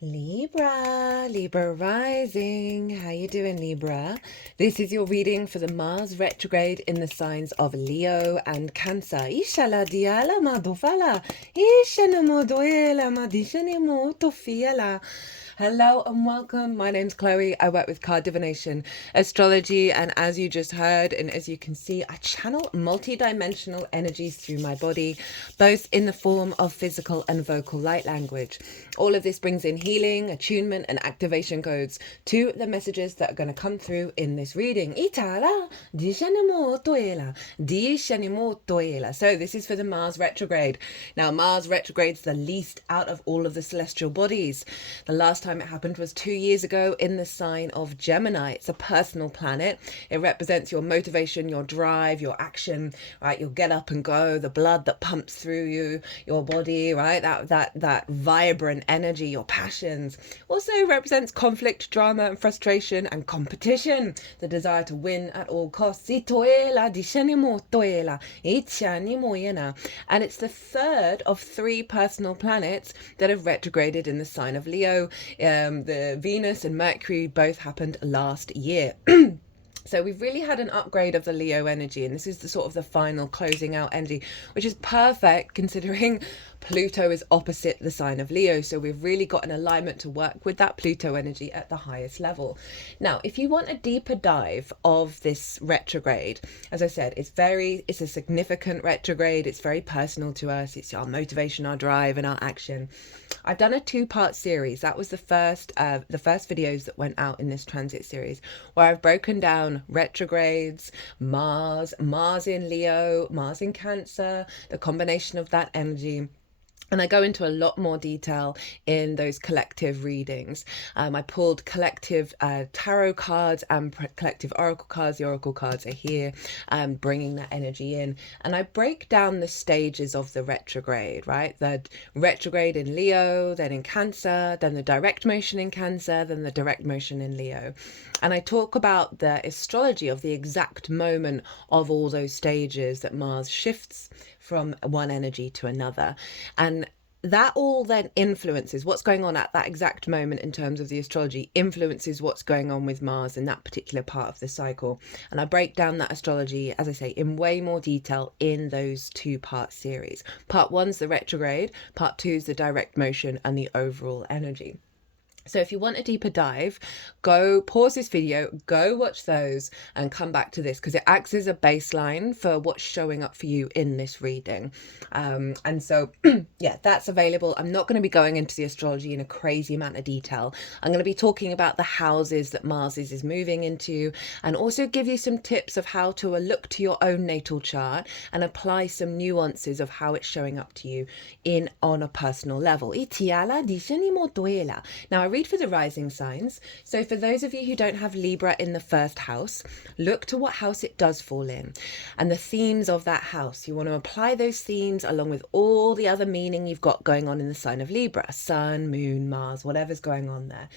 Libra rising. How you doing, Libra? This is your reading for the Mars retrograde in the signs of Leo and Cancer. Ishala diala madofala. Ishana modoela madishani motofiala. Hello and welcome. My name's Chloe. I work with card divination, astrology, and as you just heard, and as you can see, I channel multi-dimensional energies through my body, both in the form of physical and vocal light language. All of this brings in healing, attunement, and activation codes to the messages that are going to come through in this reading. Itala, dishanimo toela, dishanimo toela. So this is for the Mars retrograde. Now, Mars retrograde's the least out of all of the celestial bodies. The last time it happened was 2 years ago in the sign of Gemini. It's a personal planet. It represents your motivation, your drive, your action, right? You'll get up and go, the blood that pumps through you, your body, right? That vibrant energy, your passions. Also represents conflict, drama, and frustration and competition, the desire to win at all costs. And it's the third of 3 personal planets that have retrograded in the sign of Leo. The Venus and Mercury both happened last year. So we've really had an upgrade of the Leo energy, and this is the sort of the final closing out energy, which is perfect considering Pluto is opposite the sign of Leo. So we've really got an alignment to work with that Pluto energy at the highest level. Now, if you want a deeper dive of this retrograde, as I said, it's a significant retrograde. It's very personal to us. It's our motivation, our drive, and our action. I've done a 2-part series. That was the first videos that went out in this transit series, where I've broken down retrogrades, Mars in Leo, Mars in Cancer, the combination of that energy. And I go into a lot more detail in those collective readings. I pulled collective tarot cards and collective oracle cards. The oracle cards are here, bringing that energy in. And I break down the stages of the retrograde, right? The retrograde in Leo, then in Cancer, then the direct motion in Cancer, then the direct motion in Leo. And I talk about the astrology of the exact moment of all those stages that Mars shifts from one energy to another. And that all then influences what's going on at that exact moment in terms of the astrology, influences what's going on with Mars in that particular part of the cycle. And I break down that astrology, as I say, in way more detail in those 2-part series. Part 1's the retrograde, part 2's the direct motion and the overall energy. So if you want a deeper dive, go pause this video, go watch those and come back to this, because it acts as a baseline for what's showing up for you in this reading. And so, yeah, that's available. I'm not going to be going into the astrology in a crazy amount of detail. I'm going to be talking about the houses that Mars is moving into, and also give you some tips of how to look to your own natal chart and apply some nuances of how it's showing up to you on a personal level. Now, I read for the rising signs. So for those of you who don't have Libra in the first house, look to what house it does fall in and the themes of that house. You want to apply those themes along with all the other meaning you've got going on in the sign of Libra, Sun, Moon, Mars, whatever's going on there.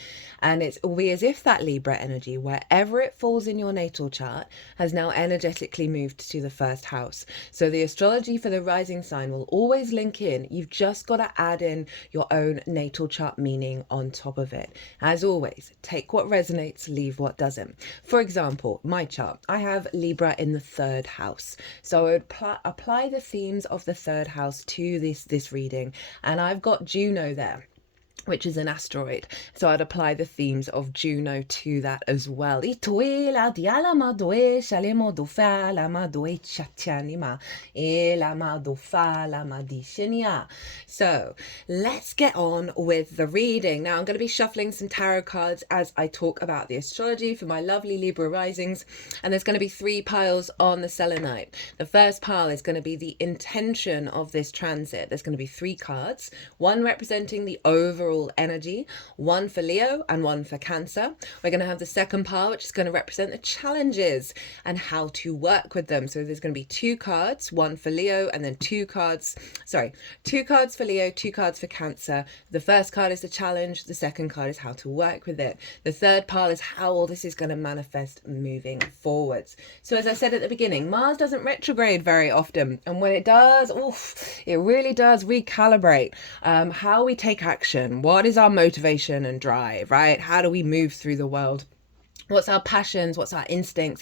And it will be as if that Libra energy, wherever it falls in your natal chart, has now energetically moved to the first house. So the astrology for the rising sign will always link in. You've just got to add in your own natal chart meaning on top of it. As always, take what resonates, leave what doesn't. For example, my chart, I have Libra in the 3rd house. So I would apply the themes of the 3rd house to this reading, and I've got Juno there, which is an asteroid. So I'd apply the themes of Juno to that as well. So let's get on with the reading. Now I'm going to be shuffling some tarot cards as I talk about the astrology for my lovely Libra risings. And there's going to be 3 piles on the selenite. The first pile is going to be the intention of this transit. There's going to be 3 cards, one representing the overall energy, one for Leo and one for Cancer. We're going to have the second pile, which is going to represent the challenges and how to work with them. So there's going to be 2 cards, one for Leo and then 2 cards for Leo, 2 cards for Cancer. The first card is the challenge, the second card is how to work with it. The third pile is how all this is going to manifest moving forwards. So as I said at the beginning, Mars doesn't retrograde very often, and when it does, it really does recalibrate how we take action, What is our motivation and drive, right? How do we move through the world? What's our passions? What's our instincts?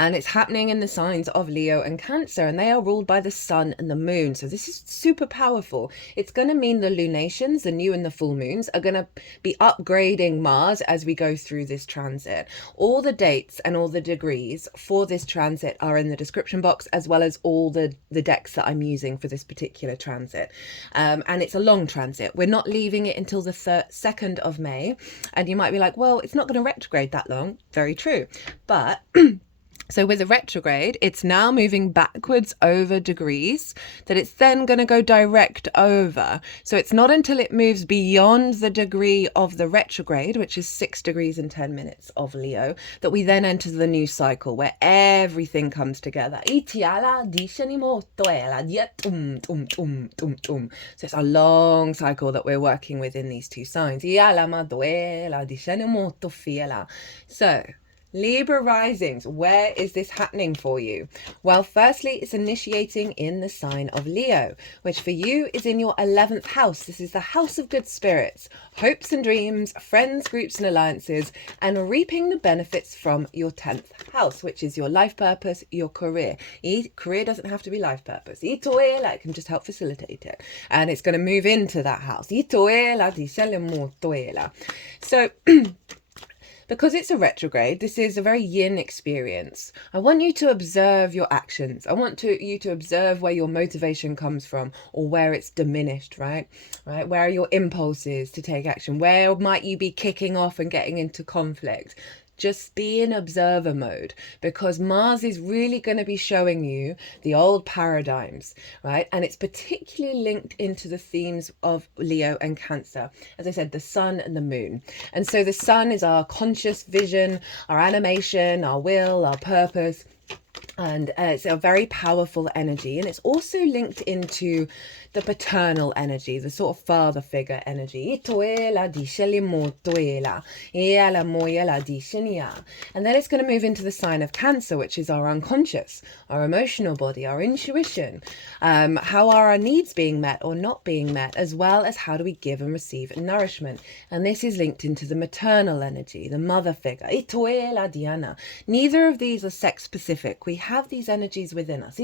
And it's happening in the signs of Leo and Cancer, and they are ruled by the sun and the moon. So this is super powerful. It's going to mean the lunations, the new and the full moons, are going to be upgrading Mars as we go through this transit. All the dates and all the degrees for this transit are in the description box, as well as all the decks that I'm using for this particular transit. And it's a long transit. We're not leaving it until the 2nd of May. And you might be like, well, it's not going to retrograde that long. Very true. But so with the retrograde, it's now moving backwards over degrees that it's then going to go direct over. So it's not until it moves beyond the degree of the retrograde, which is 6 degrees and 10 minutes of Leo, that we then enter the new cycle where everything comes together. So it's a long cycle that we're working with in these two signs. So Libra risings, where is this happening for you? Well, firstly, it's initiating in the sign of Leo, which for you is in your 11th house. This is the house of good spirits, hopes and dreams, friends, groups and alliances, and reaping the benefits from your 10th house, which is your life purpose, your career. Career doesn't have to be life purpose. It can just help facilitate it. And it's going to move into that house. So because it's a retrograde, this is a very yin experience. I want you to observe your actions. I want you to observe where your motivation comes from, or where it's diminished, right? Where are your impulses to take action? Where might you be kicking off and getting into conflict? Just be in observer mode, because Mars is really going to be showing you the old paradigms, right? And it's particularly linked into the themes of Leo and Cancer. As I said, the sun and the moon. And so the sun is our conscious vision, our animation, our will, our purpose. And it's a very powerful energy. And it's also linked into the paternal energy, the sort of father figure energy. And then it's going to move into the sign of Cancer, which is our unconscious, our emotional body, our intuition. How are our needs being met or not being met, as well as how do we give and receive nourishment. And this is linked into the maternal energy, the mother figure. Neither of these are sex specific. We have these energies within us.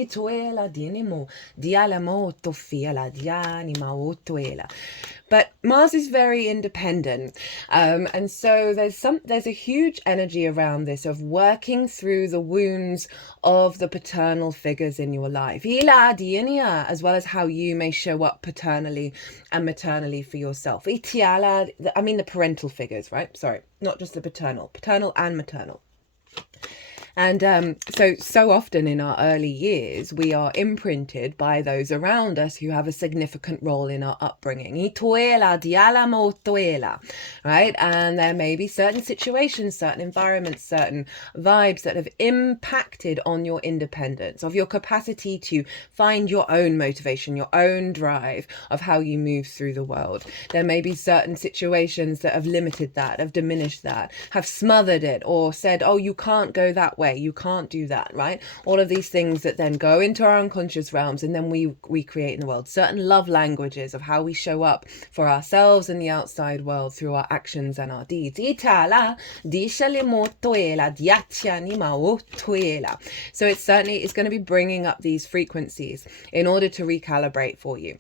But Mars is very independent, and so there's a huge energy around this of working through the wounds of the paternal figures in your life, as well as how you may show up paternally and maternally for yourself. I mean the parental figures, right? Sorry, not just the paternal and maternal. And so often in our early years, we are imprinted by those around us who have a significant role in our upbringing. Right? And there may be certain situations, certain environments, certain vibes that have impacted on your independence, of your capacity to find your own motivation, your own drive of how you move through the world. There may be certain situations that have limited that, have diminished that, have smothered it, or said, oh, you can't go that way. You can't do that, right? All of these things that then go into our unconscious realms, and then we create in the world certain love languages of how we show up for ourselves and the outside world through our actions and our deeds. So it's going to be bringing up these frequencies in order to recalibrate for you,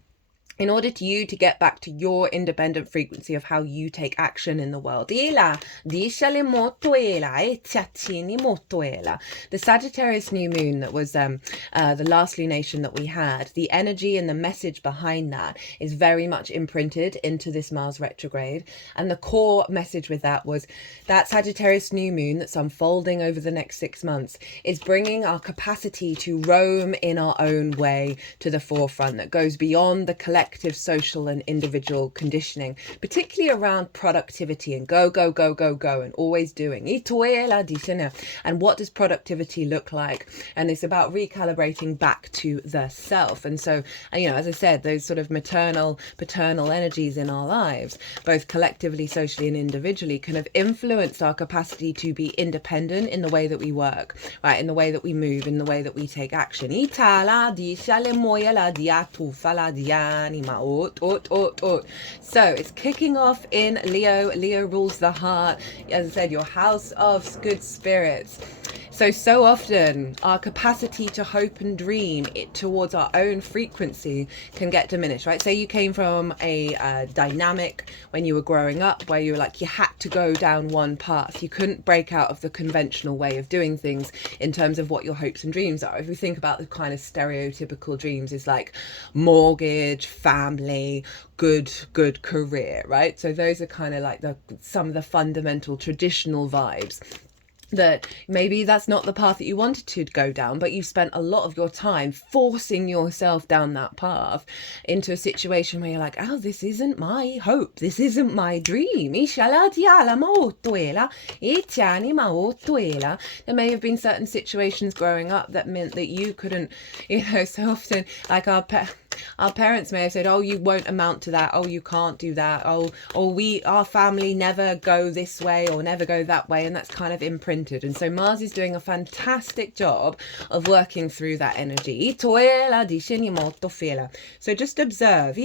in order to you to get back to your independent frequency of how you take action in the world. The Sagittarius new moon that was the last lunation that we had, the energy and the message behind that is very much imprinted into this Mars retrograde. And the core message with that was that Sagittarius new moon that's unfolding over the next 6 months is bringing our capacity to roam in our own way to the forefront, that goes beyond the collective collective, social and individual conditioning, particularly around productivity and go, go, go, go, go, and always doing. And what does productivity look like? And it's about recalibrating back to the self. And so, as I said, those sort of maternal, paternal energies in our lives, both collectively, socially and individually, kind of influence our capacity to be independent in the way that we work, right? In the way that we move, in the way that we take action. So it's kicking off in Leo. Leo rules the heart. As I said, your house of good spirits. So often our capacity to hope and dream towards our own frequency can get diminished, right? Say you came from a dynamic when you were growing up where you were like, you had to go down one path. You couldn't break out of the conventional way of doing things in terms of what your hopes and dreams are. If we think about the kind of stereotypical dreams, is like mortgage, family, good career, right? So those are kind of like some of the fundamental traditional vibes. That maybe that's not the path that you wanted to go down, but you've spent a lot of your time forcing yourself down that path into a situation where you're like, oh, this isn't my hope, this isn't my dream. There may have been certain situations growing up that meant that you couldn't, so often, like our parents may have said, oh, you won't amount to that, oh, you can't do that, our family never go this way or never go that way, and that's kind of imprinted. And so Mars is doing a fantastic job of working through that energy. So just observe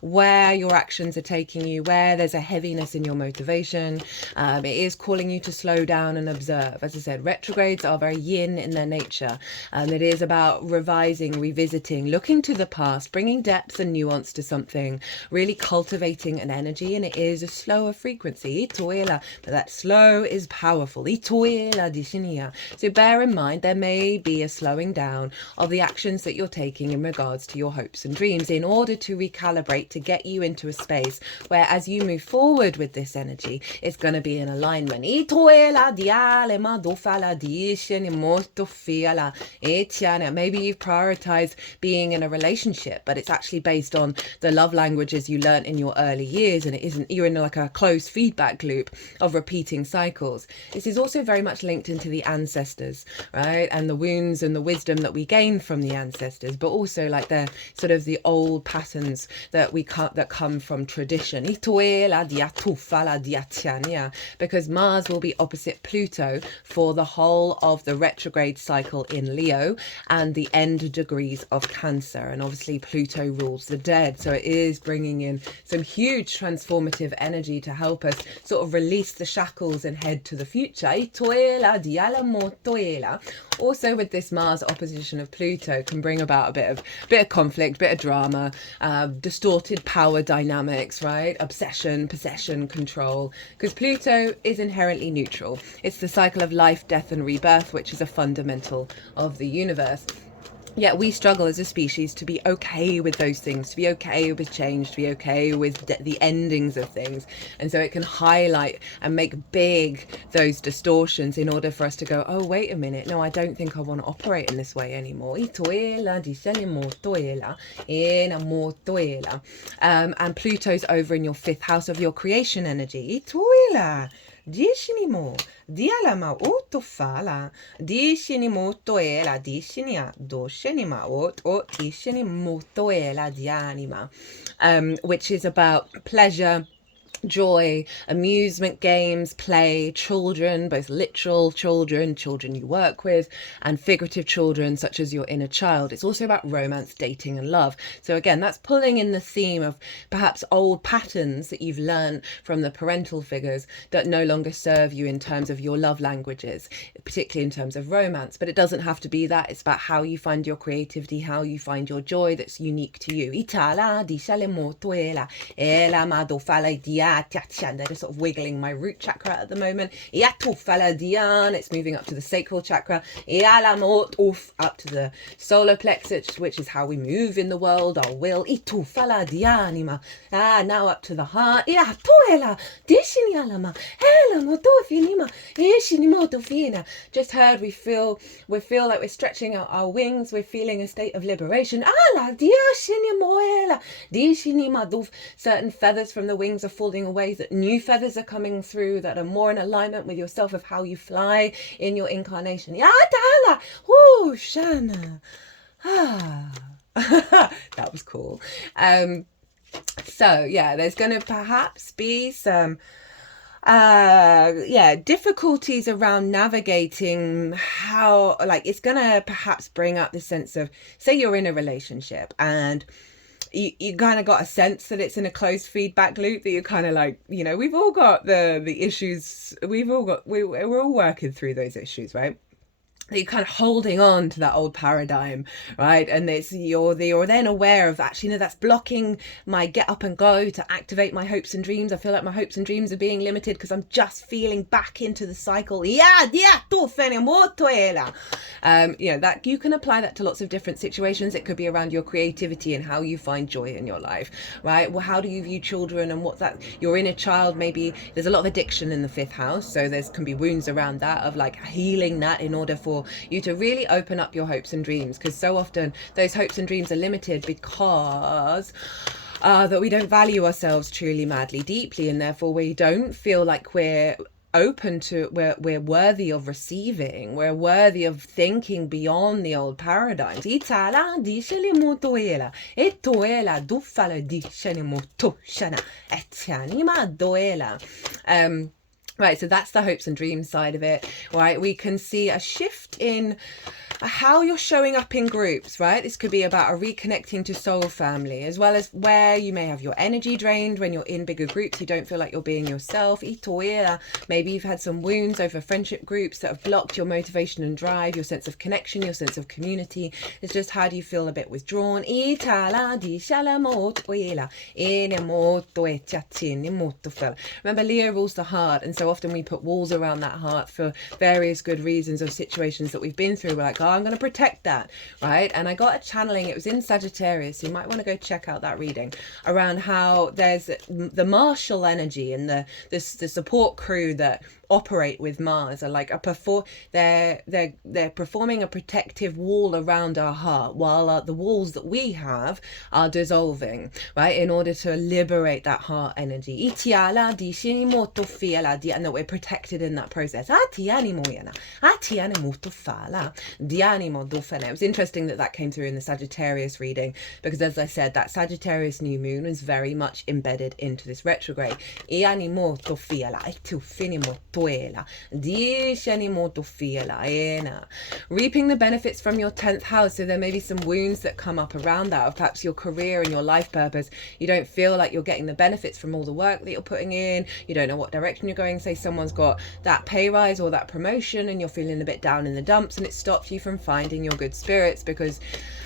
where your actions are taking you, where there's a heaviness in your motivation. It is calling you to slow down and observe. As I said, retrogrades are very yin in their nature, and it is about revising, revisiting, looking to the past, bringing depth and nuance to something, really cultivating an energy, and it is a slower frequency. But that slow is powerful. So bear in mind there may be a slowing down of the actions that you're taking in regards to your hopes and dreams in order to recalibrate, to get you into a space where as you move forward with this energy, it's going to be in alignment. Maybe you've prioritized being in a relationship, but it's actually based on the love languages you learnt in your early years, and it isn't, you're in like a closed feedback loop of repeating cycles. This is also very much linked into the ancestors, right? And the wounds and the wisdom that we gain from the ancestors, but also like the sort of the old patterns that come from tradition. Because Mars will be opposite Pluto for the whole of the retrograde cycle in Leo and the end degrees of Cancer. And obviously Pluto rules the dead, so it is bringing in some huge transformative energy to help us sort of release the shackles and head to the future. Also with this Mars opposition of Pluto can bring about a bit of conflict, bit of drama, distorted power dynamics, right? Obsession, possession, control, because Pluto is inherently neutral. It's the cycle of life, death and rebirth, which is a fundamental of the universe. Yet we struggle as a species to be okay with those things, to be okay with change, to be okay with the endings of things. And so it can highlight and make big those distortions in order for us to go, oh, wait a minute, no, I don't think I want to operate in this way anymore. And Pluto's over in your 5th house of your creation energy. Dishinimo, dialama otofala, dishinimotoela, dishinia, doshenima ot dishinimotoela dianima, which is about pleasure, joy, amusement, games, play, children, both literal children you work with, and figurative children such as your inner child. It's also about romance, dating and love. So again, that's pulling in the theme of perhaps old patterns that you've learned from the parental figures that no longer serve you in terms of your love languages, particularly in terms of romance. But it doesn't have to be that. It's about how you find your creativity, how you find your joy that's unique to you. They're just sort of wiggling my root chakra at the moment. It's moving up to the sacral chakra. Up to the solar plexus, which is how we move in the world, our will. Now up to the heart. Just heard we feel like we're stretching out our wings. We're feeling a state of liberation. certain feathers from the wings are falling away, that new feathers are coming through that are more in alignment with yourself of how you fly in your incarnation. Shana. That was cool. So yeah, there's going to perhaps be some difficulties around navigating how, like, it's gonna perhaps bring up the sense of, say you're in a relationship and you kind of got a sense that it's in a closed feedback loop, that you're kind of like, you know, we've all got the issues, we're all working through those issues, right? You're kind of holding on to that old paradigm, right? And you're then aware of, actually, no, that's blocking my get up and go to activate my hopes and dreams. I feel like my hopes and dreams are being limited because I'm just feeling back into the cycle. That you can apply that to lots of different situations. It could be around your creativity and how you find joy in your life, right? Well, how do you view children and what that your inner child? Maybe there's a lot of addiction in the 5th house, so there can be wounds around that, of like healing that in order for you to really open up your hopes and dreams, because so often those hopes and dreams are limited because that we don't value ourselves truly, madly, deeply, and therefore we don't feel like we're open to, we're worthy of receiving, we're worthy of thinking beyond the old paradigms. Right, so that's the hopes and dreams side of it, right? We can see a shift in how you're showing up in groups, right? This could be about a reconnecting to soul family, as well as where you may have your energy drained when you're in bigger groups. You don't feel like you're being yourself. Maybe you've had some wounds over friendship groups that have blocked your motivation and drive, your sense of connection, your sense of community. It's just, how do you feel a bit withdrawn? Remember, Leo rules the heart, and so often we put walls around that heart for various good reasons of situations that we've been through. We're like, oh, I'm going to protect that, right? And I got a channeling, it was in Sagittarius, so you might want to go check out that reading, around how there's the martial energy and the support crew that operate with Mars are like they're performing a protective wall around our heart, while the walls that we have are dissolving, right, in order to liberate that heart energy, and that we're protected in that process. It was interesting that came through in the Sagittarius reading, because as I said, that Sagittarius new moon is very much embedded into this retrograde. Reaping the benefits from your 10th house. So there may be some wounds that come up around that, of perhaps your career and your life purpose. You don't feel like you're getting the benefits from all the work that you're putting in. You don't know what direction you're going. Say someone's got that pay rise or that promotion and you're feeling a bit down in the dumps, and it stops you from finding your good spirits, because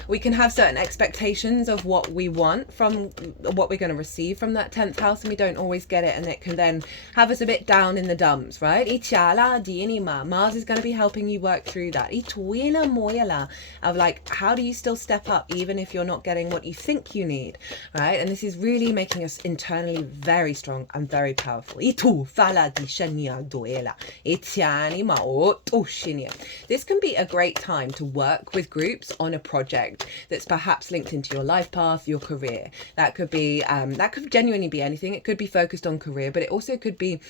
we can have certain expectations of what we want from what we're going to receive from that 10th house, and we don't always get it, and it can then have us a bit down in the dumps, right? Mars is going to be helping you work through that. Of like, how do you still step up even if you're not getting what you think you need, right? And this is really making us internally very strong and very powerful. This can be a great time to work with groups on a project that's perhaps linked into your life path, your career. That could be that could genuinely be anything. It could be focused on career, but it also could be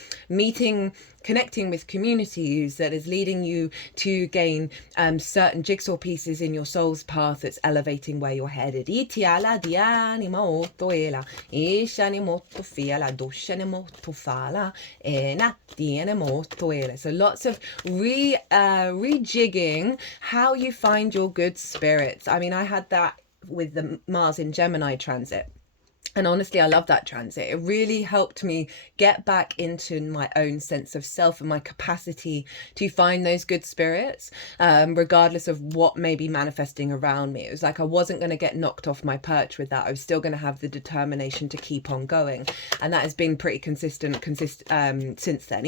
connecting with communities that is leading you to gain certain jigsaw pieces in your soul's path that's elevating where you're headed. So lots of rejigging how you find your good spirits. I mean, I had that with the Mars in Gemini transit. And honestly, I love that transit. It really helped me get back into my own sense of self and my capacity to find those good spirits, regardless of what may be manifesting around me. It was like I wasn't going to get knocked off my perch with that. I was still going to have the determination to keep on going. And that has been pretty consistent since then.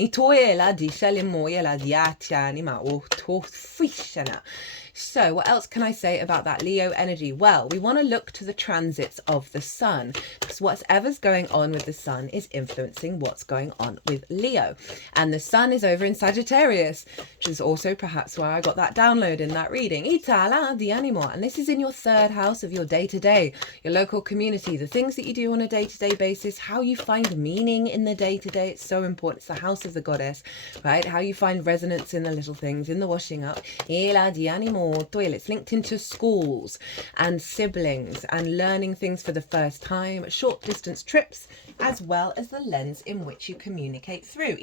So what else can I say about that Leo energy? Well, we want to look to the transits of the sun, because whatever's going on with the sun is influencing what's going on with Leo. And the sun is over in Sagittarius, which is also perhaps why I got that download in that reading. Itala di animo. And this is in your third house of your day-to-day, your local community, the things that you do on a day-to-day basis, how you find meaning in the day-to-day. It's so important. It's the house of the goddess, right? How you find resonance in the little things, in the washing up. Ila di animo toil. It's linked into schools and siblings and learning things for the first time, short distance trips, as well as the lens in which you communicate through.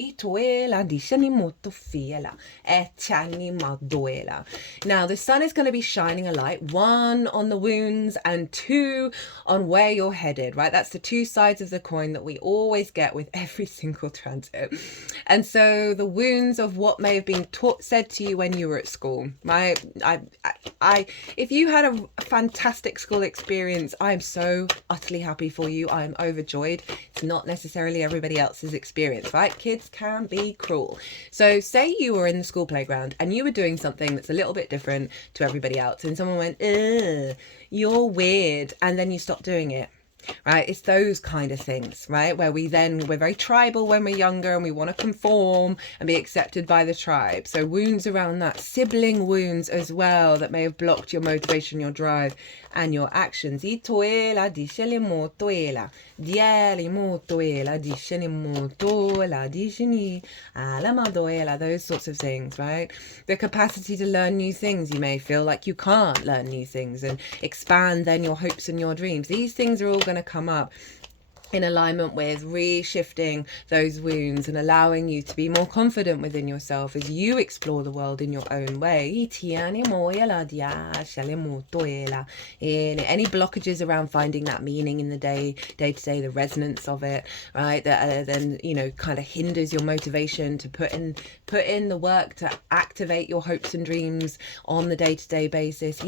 Now, the sun is going to be shining a light, 1 on the wounds and 2 on where you're headed, right? That's the 2 sides of the coin that we always get with every single transit. And so the wounds of what may have been said to you when you were at school, right? If you had a fantastic school experience, I'm so utterly happy for you. I'm overjoyed. It's not necessarily everybody else's experience, right? Kids can be cruel. So say you were in the school playground and you were doing something that's a little bit different to everybody else, and someone went, "Ugh, you're weird," and then you stop doing it. Right, it's those kind of things, right, where we're very tribal when we're younger and we want to conform and be accepted by the tribe. So wounds around that, sibling wounds as well, that may have blocked your motivation, your drive, and your actions. Those sorts of things, right? The capacity to learn new things. You may feel like you can't learn new things and expand then your hopes and your dreams. These things are all going to come up in alignment with reshifting those wounds and allowing you to be more confident within yourself as you explore the world in your own way. Any blockages around finding that meaning in the day to day, the resonance of it, right, that then, you know, kind of hinders your motivation to put in the work to activate your hopes and dreams on the day-to-day basis.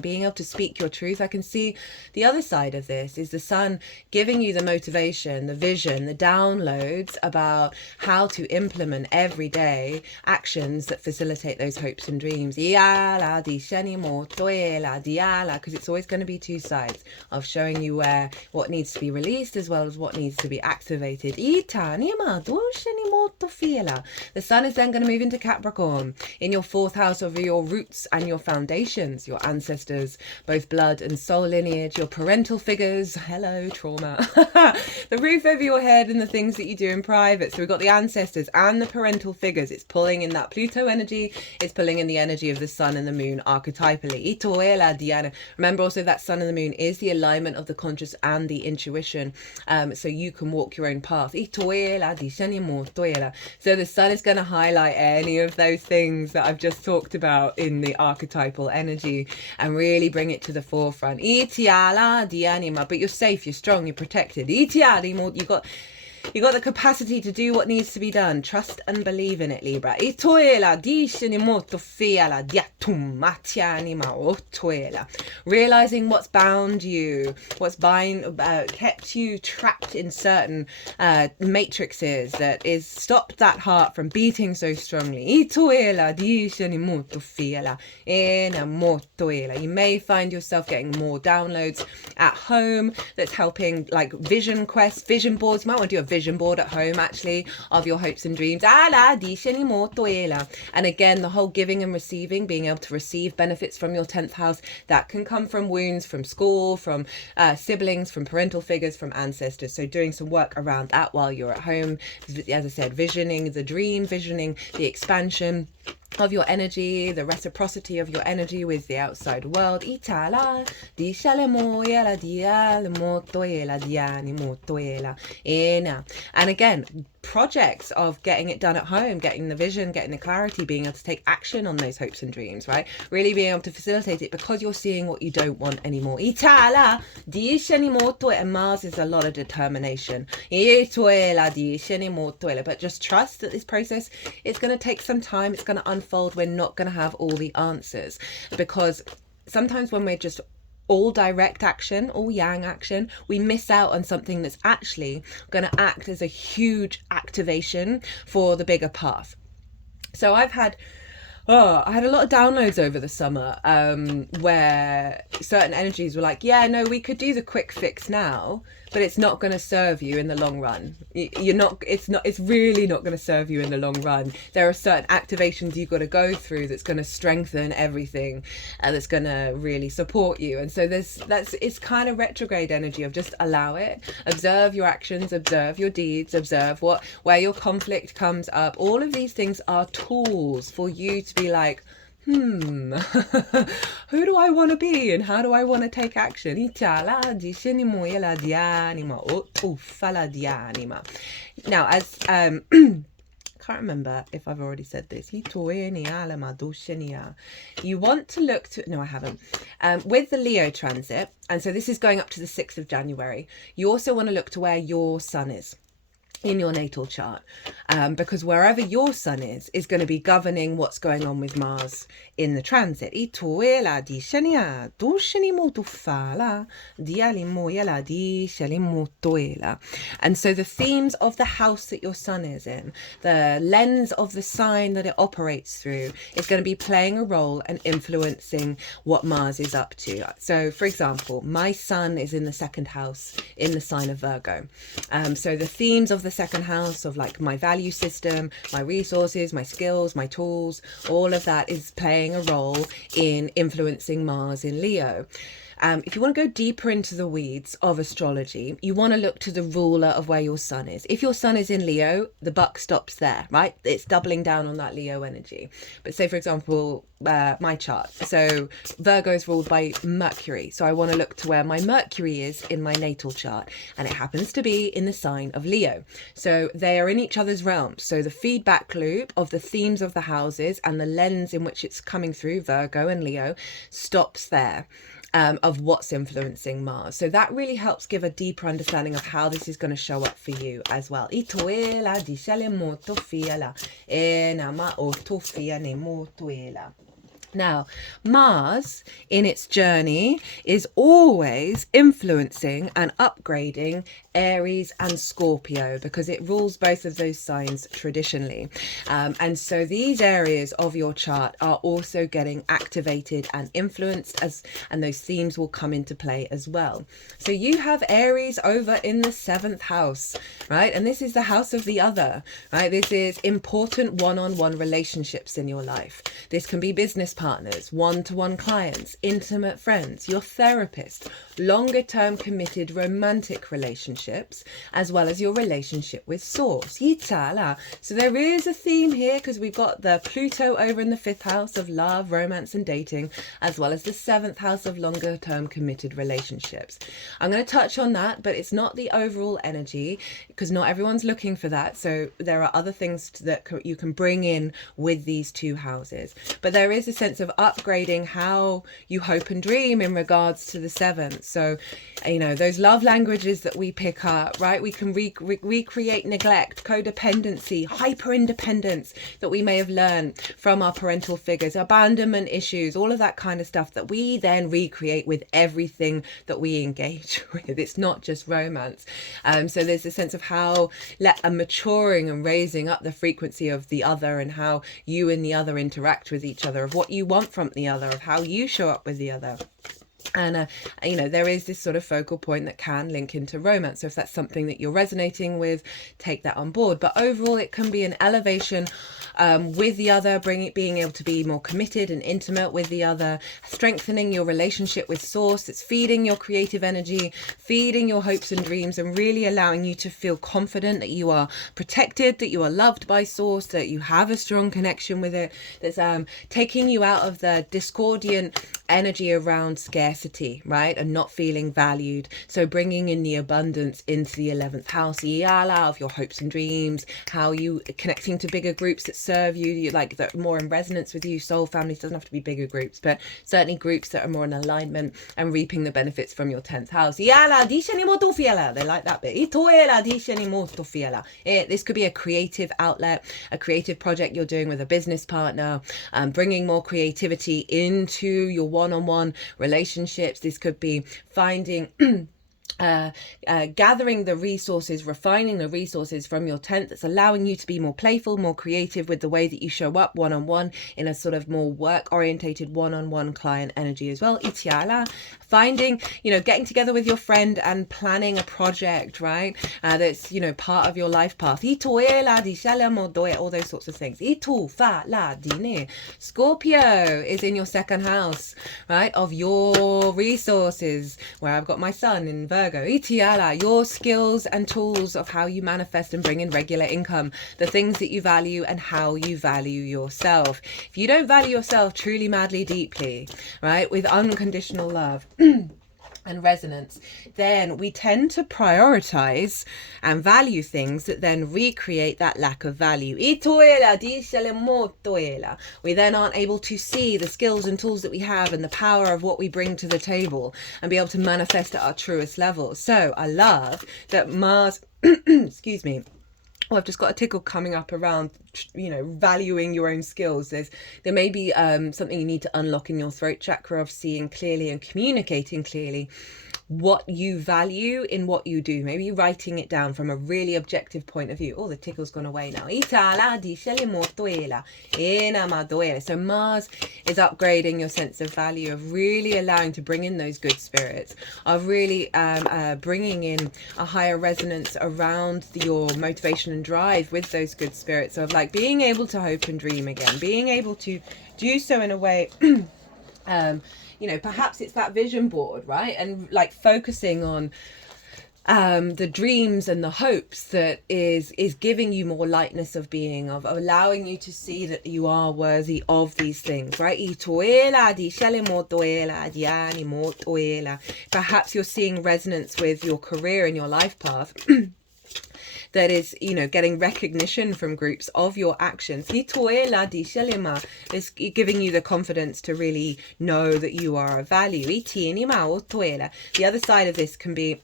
Being able to speak your truth. I can see the other side of this is the sun giving you the motivation, the vision, the downloads about how to implement everyday actions that facilitate those hopes and dreams. Because it's always going to be 2 sides of showing you what needs to be released as well as what needs to be activated. The sun is then going to move into Capricorn in your 4th house of your roots and your foundations, your ancestors, both blood and soul lineage, your parental figures, hello trauma, the roof over your head and the things that you do in private. So we've got the ancestors and the parental figures. It's pulling in that Pluto energy, it's pulling in the energy of the sun and the moon archetypally. Remember also that sun and the moon is the alignment of the conscious and the intuition, so you can walk your own path. So the sun is going to highlight any of those things that I've just talked about in the archetypal energy and really bring it to the forefront. But you're safe, you're strong, you're protected. You got the capacity to do what needs to be done. Trust and believe in it, Libra. Realizing what's bound you, what's kept you trapped in certain matrices, that is stopped that heart from beating so strongly. You may find yourself getting more downloads at home that's helping, like vision quests, vision boards. You might want to do a vision board at home actually of your hopes and dreams. And again, the whole giving and receiving, being able to receive benefits from your 10th house, that can come from wounds, from school, from siblings, from parental figures, from ancestors. So doing some work around that while you're at home, as I said, visioning the dream, visioning the expansion of your energy, the reciprocity of your energy with the outside world. And again, projects of getting it done at home, getting the vision, getting the clarity, being able to take action on those hopes and dreams, right? Really being able to facilitate it because you're seeing what you don't want anymore. And Mars is a lot of determination. But just trust that this process is going to take some time. It's going to unfold. We're not going to have all the answers, because sometimes when we're just all direct action, all yang action, we miss out on something that's actually going to act as a huge activation for the bigger path. So I had a lot of downloads over the summer where certain energies were like, yeah, no, we could do the quick fix now, but it's not going to serve you in the long run. It's really not going to serve you in the long run. There are certain activations you've got to go through that's going to strengthen everything, that's going to really support you. And so it's kind of retrograde energy of just allow it, observe your actions, observe your deeds, observe where your conflict comes up. All of these things are tools for you to be like, who do I want to be and how do I want to take action? Now, as can't remember if I've already said this. You want to look to, no, I haven't. With the Leo transit, and so this is going up to the 6th of January, you also want to look to where your sun is in your natal chart, because wherever your sun is going to be governing what's going on with Mars in the transit. And so the themes of the house that your sun is in, the lens of the sign that it operates through, is going to be playing a role and influencing what Mars is up to. So for example, my sun is in the 2nd house in the sign of Virgo. So the themes of the 2nd house of like my value system, my resources, my skills, my tools, all of that is playing a role in influencing Mars in Leo. If you want to go deeper into the weeds of astrology, you want to look to the ruler of where your sun is. If your sun is in Leo, the buck stops there, right? It's doubling down on that Leo energy. But say, for example, my chart. So Virgo is ruled by Mercury. So I want to look to where my Mercury is in my natal chart. And it happens to be in the sign of Leo. So they are in each other's realms. So the feedback loop of the themes of the houses and the lens in which it's coming through, Virgo and Leo, stops there. Of what's influencing Mars. So that really helps give a deeper understanding of how this is going to show up for you as well. Now, Mars in its journey is always influencing and upgrading Aries and Scorpio because it rules both of those signs traditionally. And so these areas of your chart are also getting activated and influenced and those themes will come into play as well. So you have Aries over in the 7th house, right? And this is the house of the other, right? This is important one-on-one relationships in your life. This can be business partners, one-to-one clients, intimate friends, your therapist, longer-term committed romantic relationships, as well as your relationship with Source. So there is a theme here because we've got the Pluto over in the 5th house of love, romance and dating, as well as the 7th house of longer-term committed relationships. I'm going to touch on that, but it's not the overall energy because not everyone's looking for that. So there are other things that you can bring in with these two houses. But there is a sense of upgrading how you hope and dream in regards to the 7th. So, those love languages that we pick up, right? We can recreate neglect, codependency, hyper independence that we may have learned from our parental figures, abandonment issues, all of that kind of stuff that we then recreate with everything that we engage with. It's not just romance. So there's a sense of how maturing and raising up the frequency of the other and how you and the other interact with each other, of what you want from the other, of how you show up with the other. And, there is this sort of focal point that can link into romance. So if that's something that you're resonating with, take that on board. But overall, it can be an elevation with the other, being able to be more committed and intimate with the other, strengthening your relationship with Source. It's feeding your creative energy, feeding your hopes and dreams, and really allowing you to feel confident that you are protected, that you are loved by Source, that you have a strong connection with it. That's taking you out of the discordant energy around scarcity, right? And not feeling valued. So bringing in the abundance into the 11th house, of your hopes and dreams, how you connecting to bigger groups that serve you, like that are more in resonance with you. Soul families doesn't have to be bigger groups, but certainly groups that are more in alignment and reaping the benefits from your 10th house. They like that bit. This could be a creative outlet, a creative project you're doing with a business partner, bringing more creativity into your one-on-one relationships. This could be finding gathering the resources, refining the resources from your 10th that's allowing you to be more playful, more creative with the way that you show up one-on-one in a sort of more work-orientated one-on-one client energy as well. Itiala, finding, getting together with your friend and planning a project, right? That's, part of your life path. All those sorts of things. Scorpio is in your second house, right? Of your resources, where I've got my sun in Virgo. Itiala, your skills and tools of how you manifest and bring in regular income, the things that you value and how you value yourself. If you don't value yourself truly, madly, deeply, right, with unconditional love and resonance, then we tend to prioritize and value things that then recreate that lack of value. We then aren't able to see the skills and tools that we have and the power of what we bring to the table and be able to manifest at our truest level. So I love that Mars, excuse me, I've just got a tickle coming up around, valuing your own skills. There may be something you need to unlock in your throat chakra of seeing clearly and communicating clearly what you value in what you do. Maybe writing it down from a really objective point of view. Oh, the tickle's gone away now. So Mars is upgrading your sense of value, of really allowing to bring in those good spirits, of really bringing in a higher resonance around your motivation and drive with those good spirits, of like being able to hope and dream again, being able to do so in a way perhaps it's that vision board, right? And like focusing on the dreams and the hopes that is giving you more lightness of being, of allowing you to see that you are worthy of these things, right? Perhaps you're seeing resonance with your career and your life path that is, getting recognition from groups of your actions. It's giving you the confidence to really know that you are of value. The other side of this can be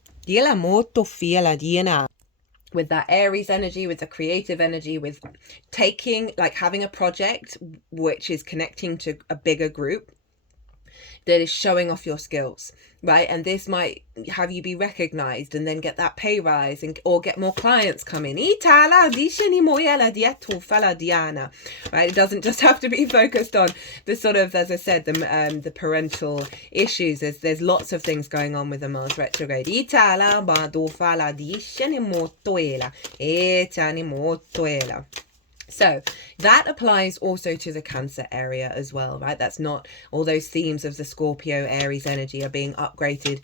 with that Aries energy, with the creative energy, with having a project which is connecting to a bigger group that is showing off your skills, right? And this might have you be recognized and then get that pay rise or get more clients coming. Right? It doesn't just have to be focused on the sort of, as I said, the parental issues. There's lots of things going on with the Mars retrograde. So that applies also to the Cancer area as well, right? That's not, all those themes of the Scorpio Aries energy are being upgraded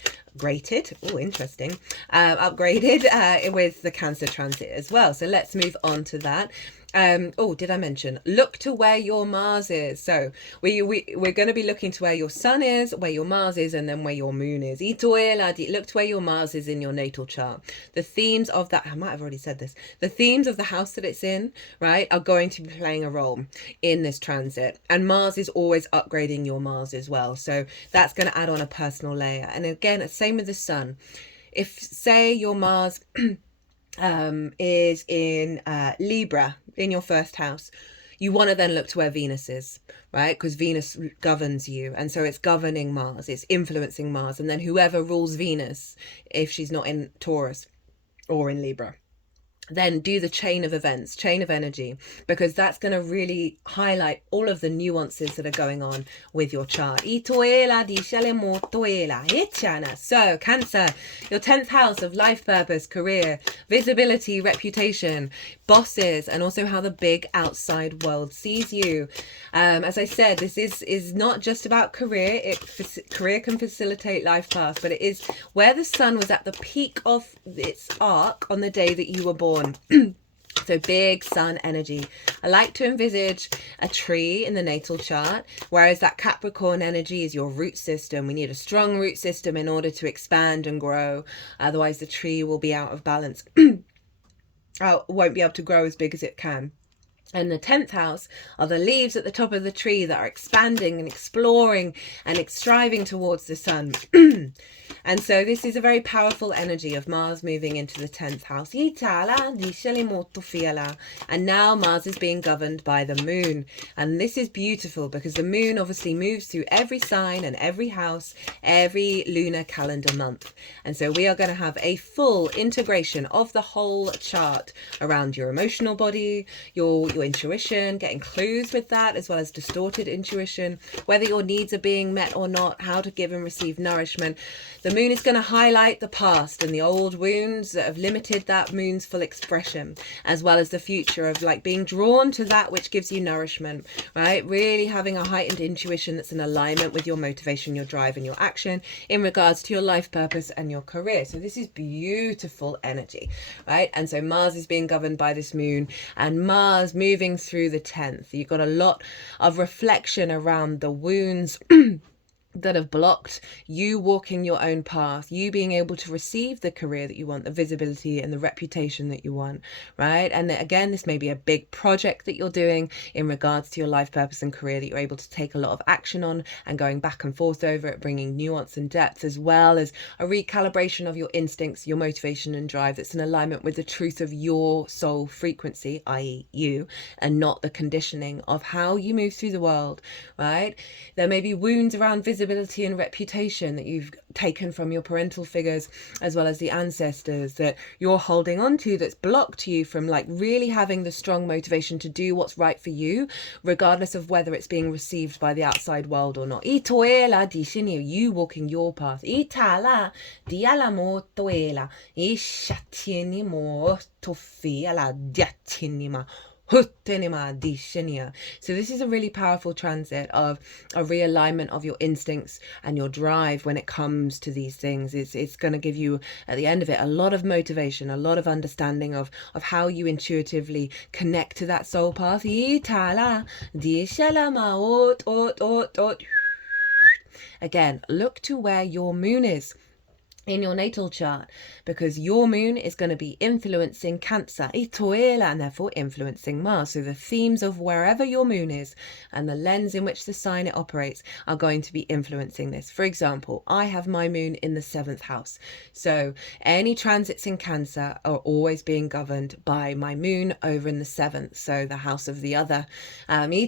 with the Cancer transit as well. So let's move on to that. Did I mention, look to where your Mars is? So we're going to be looking to where your Sun is, where your Mars is, and then where your Moon is. Look to where your Mars is in your natal chart. The themes of that, I might have already said this, the themes of the house that it's in, right, are going to be playing a role in this transit. And Mars is always upgrading your Mars as well. So that's going to add on a personal layer. And again, same with the Sun. If, say, your Mars is in Libra, in your first house, you want to then look to where Venus is, right? Because Venus governs you, and so it's governing Mars, it's influencing Mars, and then whoever rules Venus, if she's not in Taurus or in Libra, then do the chain of events, chain of energy, because that's going to really highlight all of the nuances that are going on with your chart. So Cancer, your 10th house of life purpose, career, visibility, reputation, bosses, and also how the big outside world sees you. As I said, this is not just about career. Career can facilitate life paths, but it is where the sun was at the peak of its arc on the day that you were born. So big sun energy. I like to envisage a tree in the natal chart, whereas that Capricorn energy is your root system. We need a strong root system in order to expand and grow. Otherwise the tree will be out of balance. Won't be able to grow as big as it can. And the 10th house are the leaves at the top of the tree that are expanding and exploring and striving towards the sun. And so this is a very powerful energy of Mars moving into the 10th house. And now Mars is being governed by the moon. And this is beautiful because the moon obviously moves through every sign and every house, every lunar calendar month. And so we are going to have a full integration of the whole chart around your emotional body, your intuition, getting clues with that, as well as distorted intuition, whether your needs are being met or not, how to give and receive nourishment. The moon is going to highlight the past and the old wounds that have limited that moon's full expression, as well as the future of like being drawn to that which gives you nourishment, right? Really having a heightened intuition that's in alignment with your motivation, your drive and your action in regards to your life purpose and your career. So this is beautiful energy, right? And so Mars is being governed by this moon, and Mars moving through the 10th. You've got a lot of reflection around the wounds that have blocked you walking your own path, you being able to receive the career that you want, the visibility and the reputation that you want, right? And again, this may be a big project that you're doing in regards to your life purpose and career that you're able to take a lot of action on and going back and forth over it, bringing nuance and depth, as well as a recalibration of your instincts, your motivation and drive that's in alignment with the truth of your soul frequency, i.e. you, and not the conditioning of how you move through the world, right? There may be wounds around visibility and reputation that you've taken from your parental figures, as well as the ancestors, that you're holding on to, that's blocked you from like really having the strong motivation to do what's right for you, regardless of whether it's being received by the outside world or not. You walking your path. Itala diala mo toela. Ishatini mo tofiala diatinima. So this is a really powerful transit of a realignment of your instincts and your drive when it comes to these things. It's going to give you, at the end of it, a lot of motivation, a lot of understanding of how you intuitively connect to that soul path. Again, look to where your moon is in your natal chart, because your moon is going to be influencing Cancer, and therefore influencing Mars. So the themes of wherever your moon is and the lens in which the sign it operates are going to be influencing this. For example, I have my moon in the 7th house. So any transits in Cancer are always being governed by my moon over in the 7th. So the house of the other. And then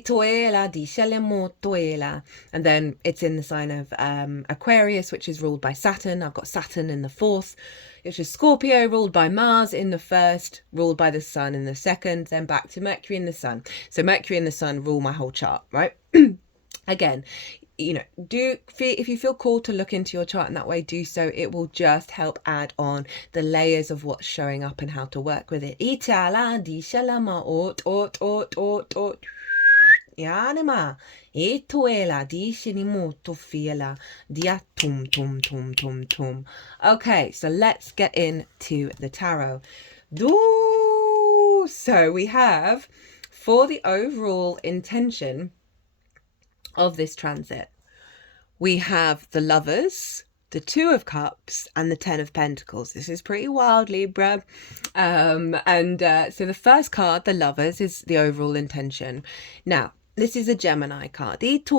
it's in the sign of Aquarius, which is ruled by Saturn. I've got Saturn in the 4th, which is Scorpio, ruled by Mars in the 1st, ruled by the Sun in the 2nd, then back to Mercury and the Sun. So Mercury and the Sun rule my whole chart, right? Again, you know, if you feel called to look into your chart in that way, do so. It will just help add on the layers of what's showing up and how to work with it. Yanema, etoela, dishinimoto fiela, diatum tum tum tum tum. Okay, so let's get into the tarot. So we have, for the overall intention of this transit, we have the Lovers, the 2 of Cups, and the 10 of Pentacles. This is pretty wild, Libra. So the first card, the Lovers, is the overall intention. Now, this is a Gemini card, which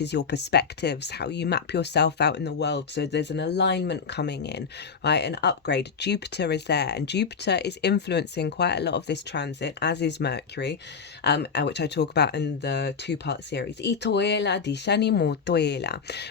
is your perspectives, how you map yourself out in the world. So there's an alignment coming in, right? An upgrade. Jupiter is there, and Jupiter is influencing quite a lot of this transit, as is Mercury, which I talk about in the 2-part series.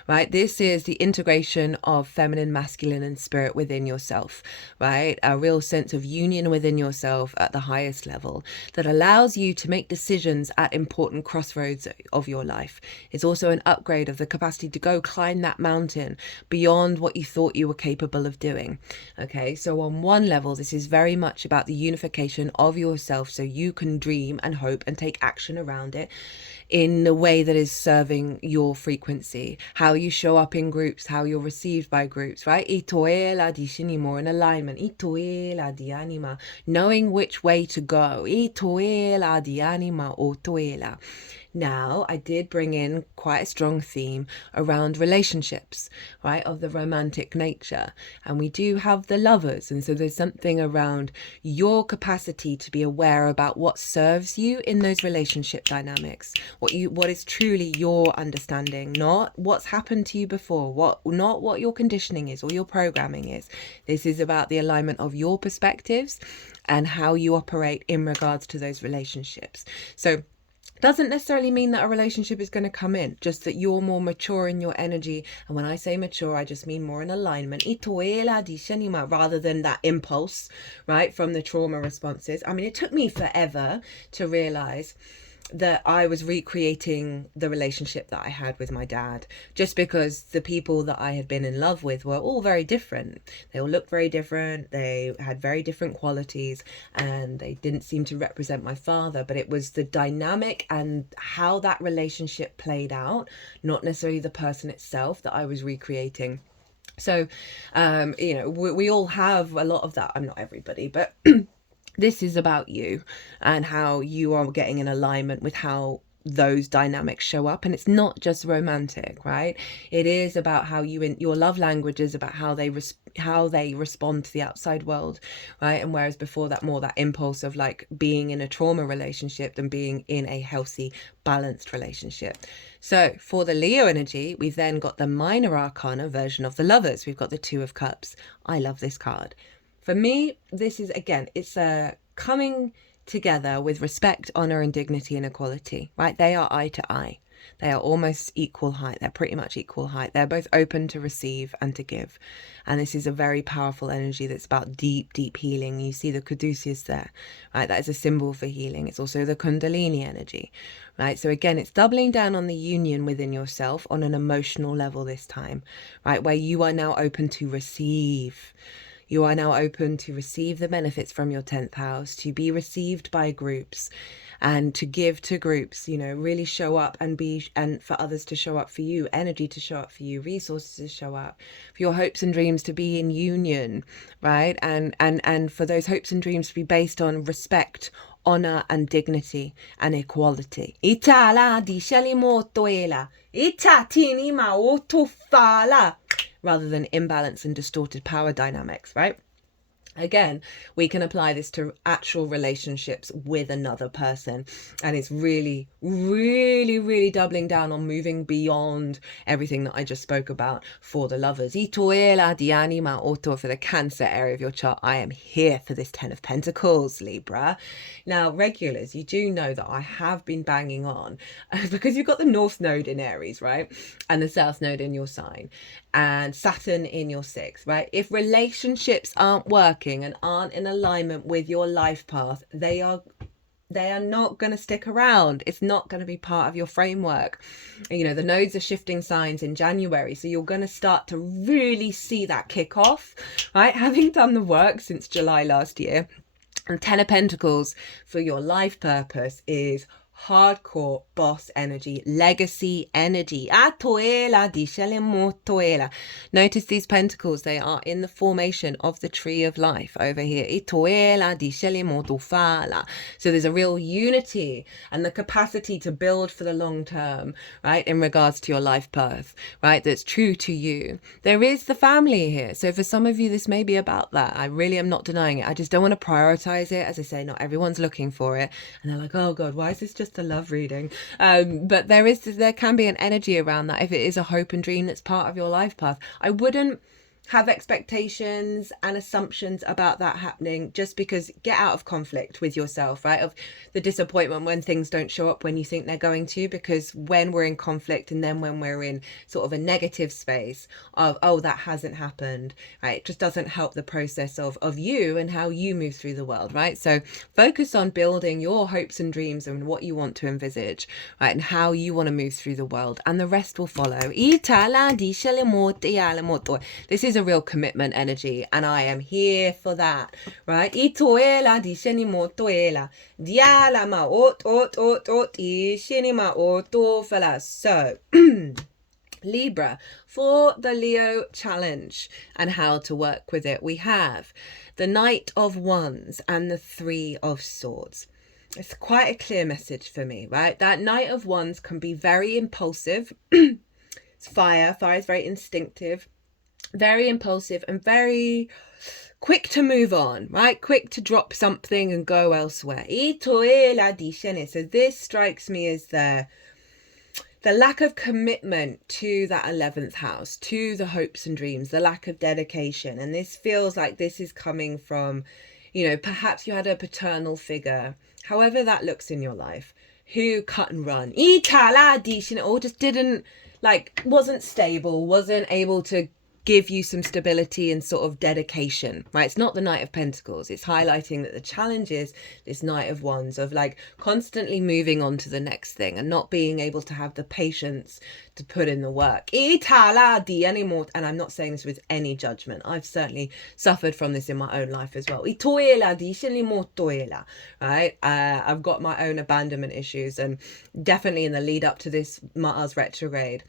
Right? This is the integration of feminine, masculine, and spirit within yourself, right? A real sense of union within yourself at the highest level that allows you to make decisions at important crossroads of your life. It's also an upgrade of the capacity to go climb that mountain beyond what you thought you were capable of doing. Okay, so on one level, this is very much about the unification of yourself so you can dream and hope and take action around it in a way that is serving your frequency, how you show up in groups, how you're received by groups, right? More in alignment, knowing which way to go. Now, I did bring in quite a strong theme around relationships, right, of the romantic nature. And we do have the lovers. And so there's something around your capacity to be aware about what serves you in those relationship dynamics, what is truly your understanding, not what's happened to you before, not what your conditioning is or your programming is. This is about the alignment of your perspectives and how you operate in regards to those relationships. So doesn't necessarily mean that a relationship is going to come in, just that you're more mature in your energy. And when I say mature, I just mean more in alignment, rather than that impulse, right, from the trauma responses. I mean, it took me forever to realize that I was recreating the relationship that I had with my dad, just because the people that I had been in love with were all very different. They all looked very different. They had very different qualities, and they didn't seem to represent my father. But it was the dynamic and how that relationship played out, not necessarily the person itself, that I was recreating. So, we all have a lot of that. I'm not everybody, but this is about you and how you are getting in alignment with how those dynamics show up. And it's not just romantic, right? It is about how your love language is about how they respond to the outside world, right? And whereas before that, more that impulse of like being in a trauma relationship than being in a healthy, balanced relationship. So for the Leo energy, we've then got the minor arcana version of the lovers. We've got the Two of Cups. I love this card. For me, this is, again, it's a coming together with respect, honor, and dignity and equality, right? They are eye to eye. They are almost equal height. They're pretty much equal height. They're both open to receive and to give. And this is a very powerful energy that's about deep, deep healing. You see the caduceus there, right? That is a symbol for healing. It's also the kundalini energy, right? So again, it's doubling down on the union within yourself on an emotional level this time, right? Where you are now open to receive. You are now open to receive the benefits from your 10th house, to be received by groups and to give to groups, really show up and for others to show up for you, energy to show up for you, resources to show up, for your hopes and dreams to be in union, right? And for those hopes and dreams to be based on respect, honor and dignity and equality. Rather than imbalance and distorted power dynamics, right? Again, we can apply this to actual relationships with another person. And it's really, really, really doubling down on moving beyond everything that I just spoke about for the lovers. For the Cancer area of your chart, I am here for this 10 of Pentacles, Libra. Now, regulars, you do know that I have been banging on because you've got the North Node in Aries, right? And the South Node in your sign and Saturn in your 6th, right? If relationships aren't working and aren't in alignment with your life path, they are not going to stick around. It's not going to be part of your framework. The nodes are shifting signs in January, so you're going to start to really see that kick off, right? Having done the work since July last year. And 10 of Pentacles for your life purpose is hardcore boss energy, legacy energy. Notice these pentacles, they are in the formation of the tree of life over here. So there's a real unity and the capacity to build for the long term, right, in regards to your life path, right, that's true to you. There is the family here. So for some of you, this may be about that. I really am not denying it. I just don't want to prioritize it. As I say, not everyone's looking for it. And they're like, oh God, why is this just a love reading? But there can be an energy around that if it is a hope and dream that's part of your life path. I wouldn't have expectations and assumptions about that happening, just because get out of conflict with yourself, right? Of the disappointment when things don't show up when you think they're going to, because when we're in conflict and then when we're in sort of a negative space of, oh, that hasn't happened, right? It just doesn't help the process of you and how you move through the world, right? So focus on building your hopes and dreams and what you want to envisage, right? And how you want to move through the world, and the rest will follow. This is a real commitment energy, and I am here for that, right? So Libra, for the Leo challenge and how to work with it, we have the Knight of Wands and the Three of Swords. It's quite a clear message for me, right? That Knight of Wands can be very impulsive. It's fire. Fire is very instinctive, very impulsive, and very quick to move on, right? Quick to drop something and go elsewhere. So this strikes me as the lack of commitment to that 11th house, to the hopes and dreams, the lack of dedication. And this feels like this is coming from, you know, perhaps you had a paternal figure, however that looks in your life, who cut and run, or just didn't, like, wasn't stable, wasn't able to give you some stability and sort of dedication, right? It's not the Knight of Pentacles. It's highlighting that the challenge is this Knight of Wands, of like constantly moving on to the next thing and not being able to have the patience to put in the work. And I'm not saying this with any judgment. I've certainly suffered from this in my own life as well. Right? I've got my own abandonment issues, and definitely in the lead up to this Mars retrograde,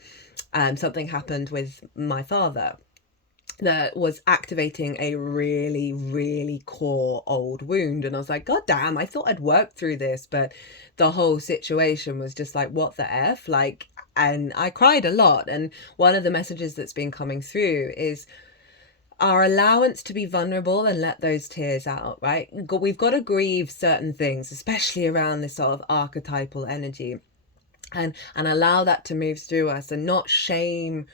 something happened with my father that was activating a really, really core old wound. And I was like, God damn, I thought I'd worked through this, but the whole situation was just like, what the F? Like, and I cried a lot. And one of the messages that's been coming through is our allowance to be vulnerable and let those tears out, right? We've got to grieve certain things, especially around this sort of archetypal energy, and allow that to move through us, and not shame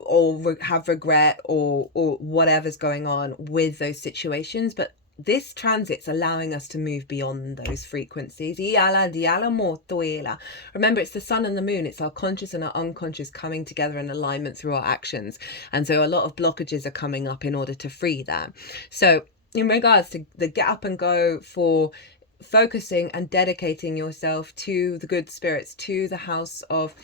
or have regret or whatever's going on with those situations. But this transit's allowing us to move beyond those frequencies. Remember, it's the sun and the moon. It's our conscious and our unconscious coming together in alignment through our actions. And so a lot of blockages are coming up in order to free that. So in regards to the get up and go for focusing and dedicating yourself to the good spirits, to the house of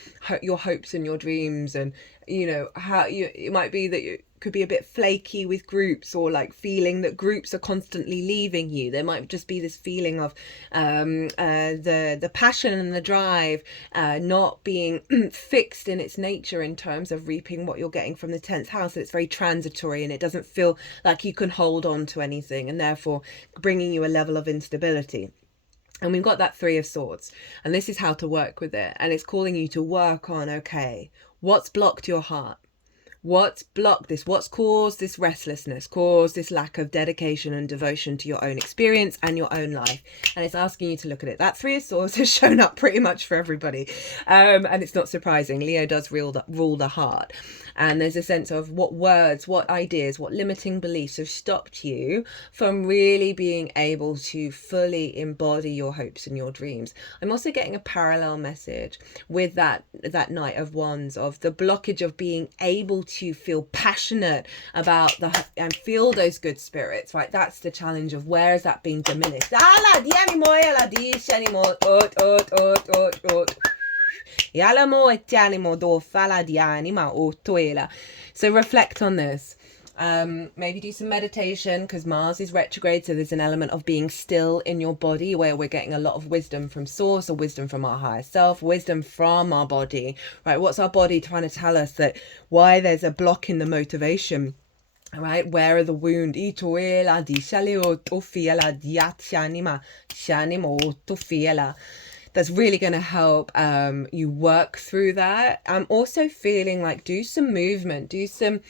your hopes and your dreams, and you know how it might be that you could be a bit flaky with groups, or like feeling that groups are constantly leaving you. There might just be this feeling of the passion and the drive not being fixed in its nature in terms of reaping what you're getting from the 10th house. It's very transitory and it doesn't feel like you can hold on to anything, and therefore bringing you a level of instability. And we've got that 3 of Swords, and this is how to work with it. And it's calling you to work on, okay, what's blocked your heart? What's blocked this? What's caused this restlessness, caused this lack of dedication and devotion to your own experience and your own life? And it's asking you to look at it. That 3 of Swords has shown up pretty much for everybody. And it's not surprising. Leo does rule the heart. And there's a sense of what words, what ideas, what limiting beliefs have stopped you from really being able to fully embody your hopes and your dreams. I'm also getting a parallel message with that Knight of Wands, of the blockage of being able to feel passionate about and feel those good spirits, right? That's the challenge of where has that been diminished. So reflect on this. Maybe do some meditation, because Mars is retrograde, so there's an element of being still in your body, where we're getting a lot of wisdom from source, or wisdom from our higher self, wisdom from our body, right? What's our body trying to tell us? That why there's a block in the motivation, right? Where are the wound? That's really going to help you work through that. I'm also feeling like do some movement, do some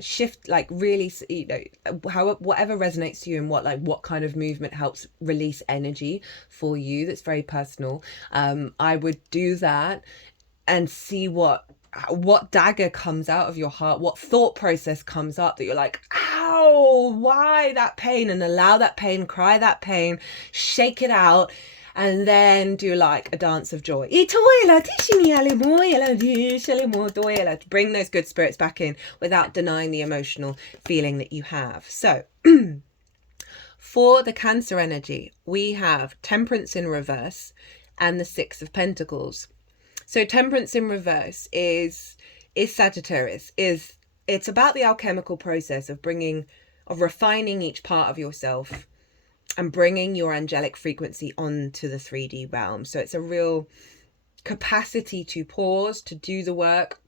shift, like really, you know, whatever resonates to you, and what kind of movement helps release energy for you. That's very personal. I would do that and see what dagger comes out of your heart, what thought process comes up that you're like, ow, why that pain? And allow that pain, cry that pain, shake it out. And then do like a dance of joy. Bring those good spirits back in without denying the emotional feeling that you have. So for the Cancer energy, we have Temperance in reverse and the 6 of Pentacles. So Temperance in reverse is Sagittarius. It's about the alchemical process of refining each part of yourself and bringing your angelic frequency onto the 3D realm. So it's a real capacity to pause, to do the work,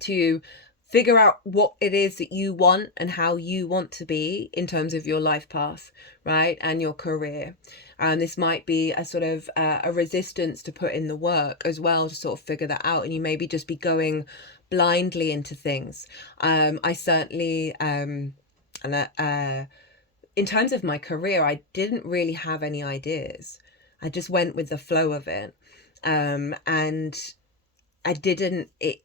to figure out what it is that you want and how you want to be in terms of your life path, right? And your career. This might be a sort of a resistance to put in the work as well to sort of figure that out, and you maybe just be going blindly into things. I certainly in terms of my career, I didn't really have any ideas. I just went with the flow of it. And I didn't, it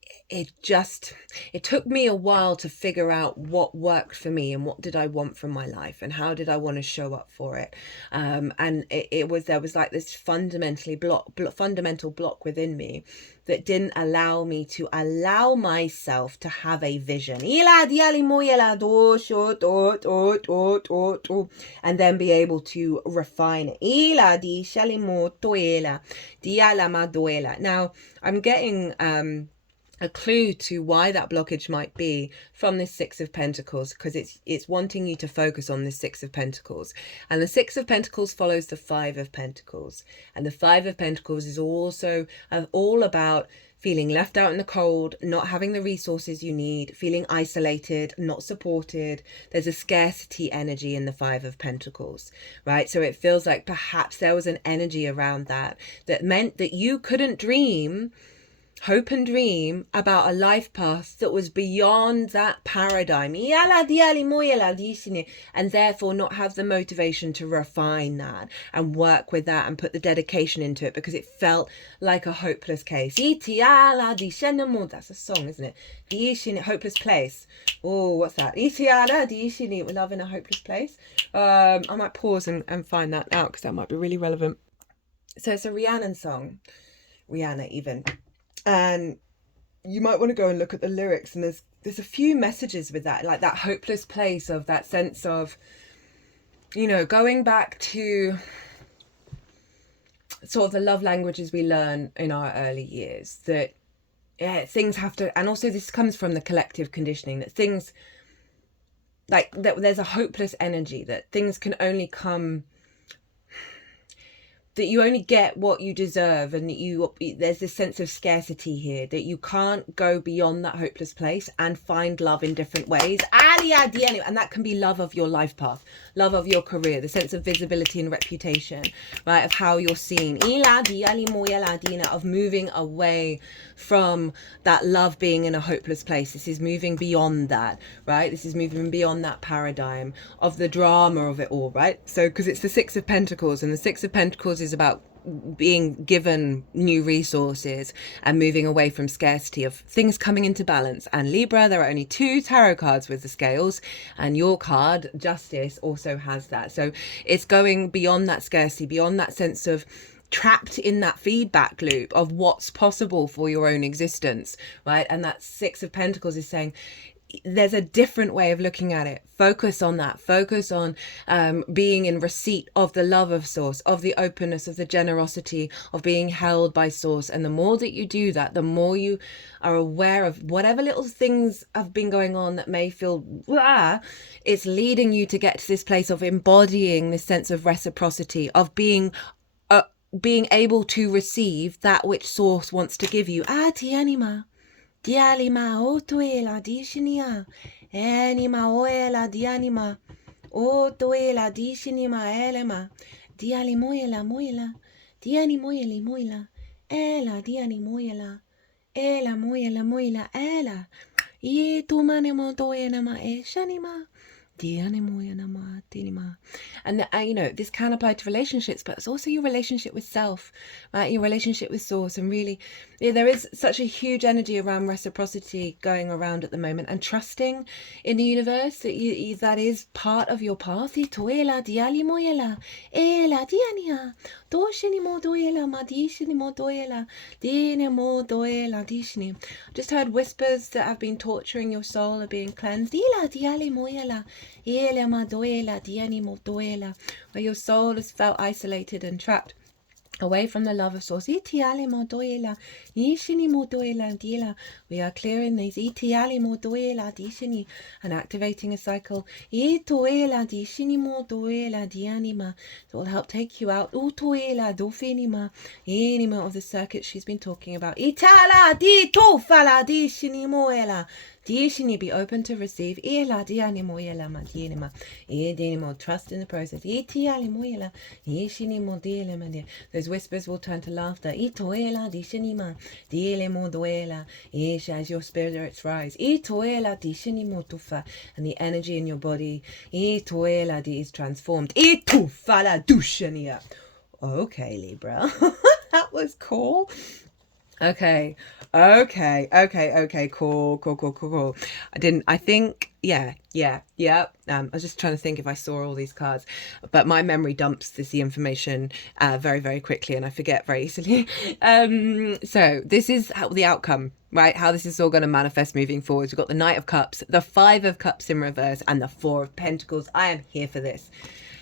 took me a while to figure out what worked for me and what did I want from my life and how did I want to show up for it. And there was like this fundamental block within me that didn't allow me to allow myself to have a vision. And then be able to refine it. Now, I'm getting a clue to why that blockage might be from this Six of Pentacles, because it's wanting you to focus on the Six of Pentacles. And the Six of Pentacles follows the Five of Pentacles. And the Five of Pentacles is also all about feeling left out in the cold, not having the resources you need, feeling isolated, not supported. There's a scarcity energy in the Five of Pentacles, right? So it feels like perhaps there was an energy around that meant that you couldn't hope and dream about a life path that was beyond that paradigm, and therefore not have the motivation to refine that and work with that and put the dedication into it, because it felt like a hopeless case. That's a song, isn't it? Hopeless place. Oh, what's that? Love in a hopeless place. I might pause and find that out, because that might be really relevant. So it's a Rihanna song. Rihanna even. And you might want to go and look at the lyrics, and there's a few messages with that, like that hopeless place, of that sense of, going back to sort of the love languages we learn in our early years, that things have to, and also this comes from the collective conditioning, that things, like that there's a hopeless energy, that things can only come, that you only get what you deserve, and there's this sense of scarcity here, that you can't go beyond that hopeless place and find love in different ways. And that can be love of your life path, love of your career, the sense of visibility and reputation, right, of how you're seen, of moving away from that love being in a hopeless place. This is moving beyond that, right? This is moving beyond that paradigm of the drama of it all, right? So because it's the Six of Pentacles, and the Six of Pentacles is about being given new resources and moving away from scarcity, of things coming into balance. And Libra, there are only 2 tarot cards with the scales, and your card, Justice, also has that. So it's going beyond that scarcity, beyond that sense of trapped in that feedback loop of what's possible for your own existence, right? And that Six of Pentacles is saying there's a different way of looking at it. Focus on that. Focus on being in receipt of the love of Source, of the openness, of the generosity, of being held by Source. And the more that you do that, the more you are aware of whatever little things have been going on that may feel it's leading you to get to this place of embodying this sense of reciprocity, of being able to receive that which Source wants to give you. Tianima. Dialima otuela dishinia, anima oela dianima, otuela dishinima elema, dialimoela moela, dianimoeli moela, ela dianimoela, ela moela moela, ela, ye tumanemo toenama eshanima. And this can apply to relationships, but it's also your relationship with self, right? Your relationship with Source. And really, there is such a huge energy around reciprocity going around at the moment, and trusting in the universe that that is part of your path. Just heard whispers that have been torturing your soul are being cleansed. Where your soul has felt isolated and trapped away from the love of Source. We are clearing these and activating a cycle that will help take you out of the circuit she's been talking about. Diishini, be open to receive. Ila dianimo yela ma dinima. Dinimo, trust in the process. Itialimo yela. Ishini diele ma. Those whispers will turn to laughter. Itoela dishinima. Dielemo duela. Ish, as your spirits rise. Itoela dishinimo tufa. And the energy in your body. Itoela di is transformed. Itufala dushania. Okay, Libra. That was cool. Okay, cool. I was just trying to think if I saw all these cards, but my memory dumps the information very, very quickly, and I forget very easily. So this is the outcome, right? How this is all going to manifest moving forward. We've got the Knight of Cups, the Five of Cups in reverse, and the Four of Pentacles. I am here for this.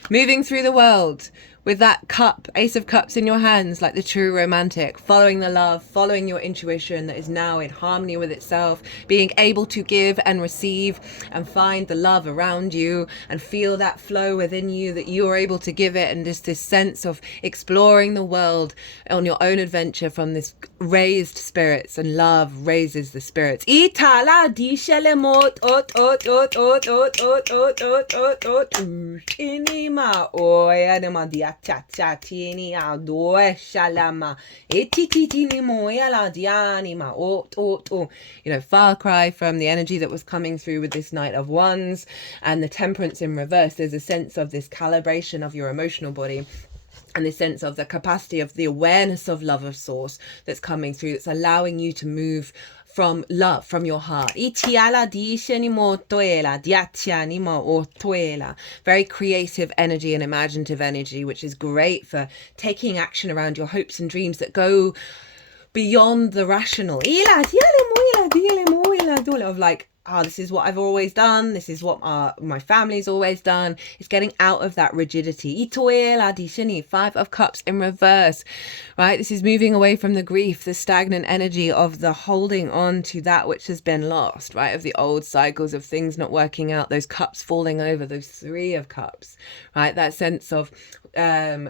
Moving through the world with that cup, Ace of Cups in your hands, like the true romantic, following the love, following your intuition that is now in harmony with itself, being able to give and receive and find the love around you and feel that flow within you that you are able to give it, and just this sense of exploring the world on your own adventure from this raised spirits, and love raises the spirits. Itala di shalemot ot ot ot ot ot ot ot ot ot ot inima oyanema dia cha cha tini a doe shalama etitini moyala dianima ot ot ot. You know, far cry from the energy that was coming through with this Knight of Wands and the Temperance in reverse. There's a sense of this calibration of your emotional body, and the sense of the capacity of the awareness of love of source that's coming through, that's allowing you to move from love, from your heart. Very creative energy and imaginative energy, which is great for taking action around your hopes and dreams that go beyond the rational. Of like, this is what I've always done. This is what my family's always done. It's getting out of that rigidity. Five of Cups in reverse, right? This is moving away from the grief, the stagnant energy of the holding on to that which has been lost, right? Of the old cycles of things not working out, those cups falling over, those Three of Cups, right? That sense of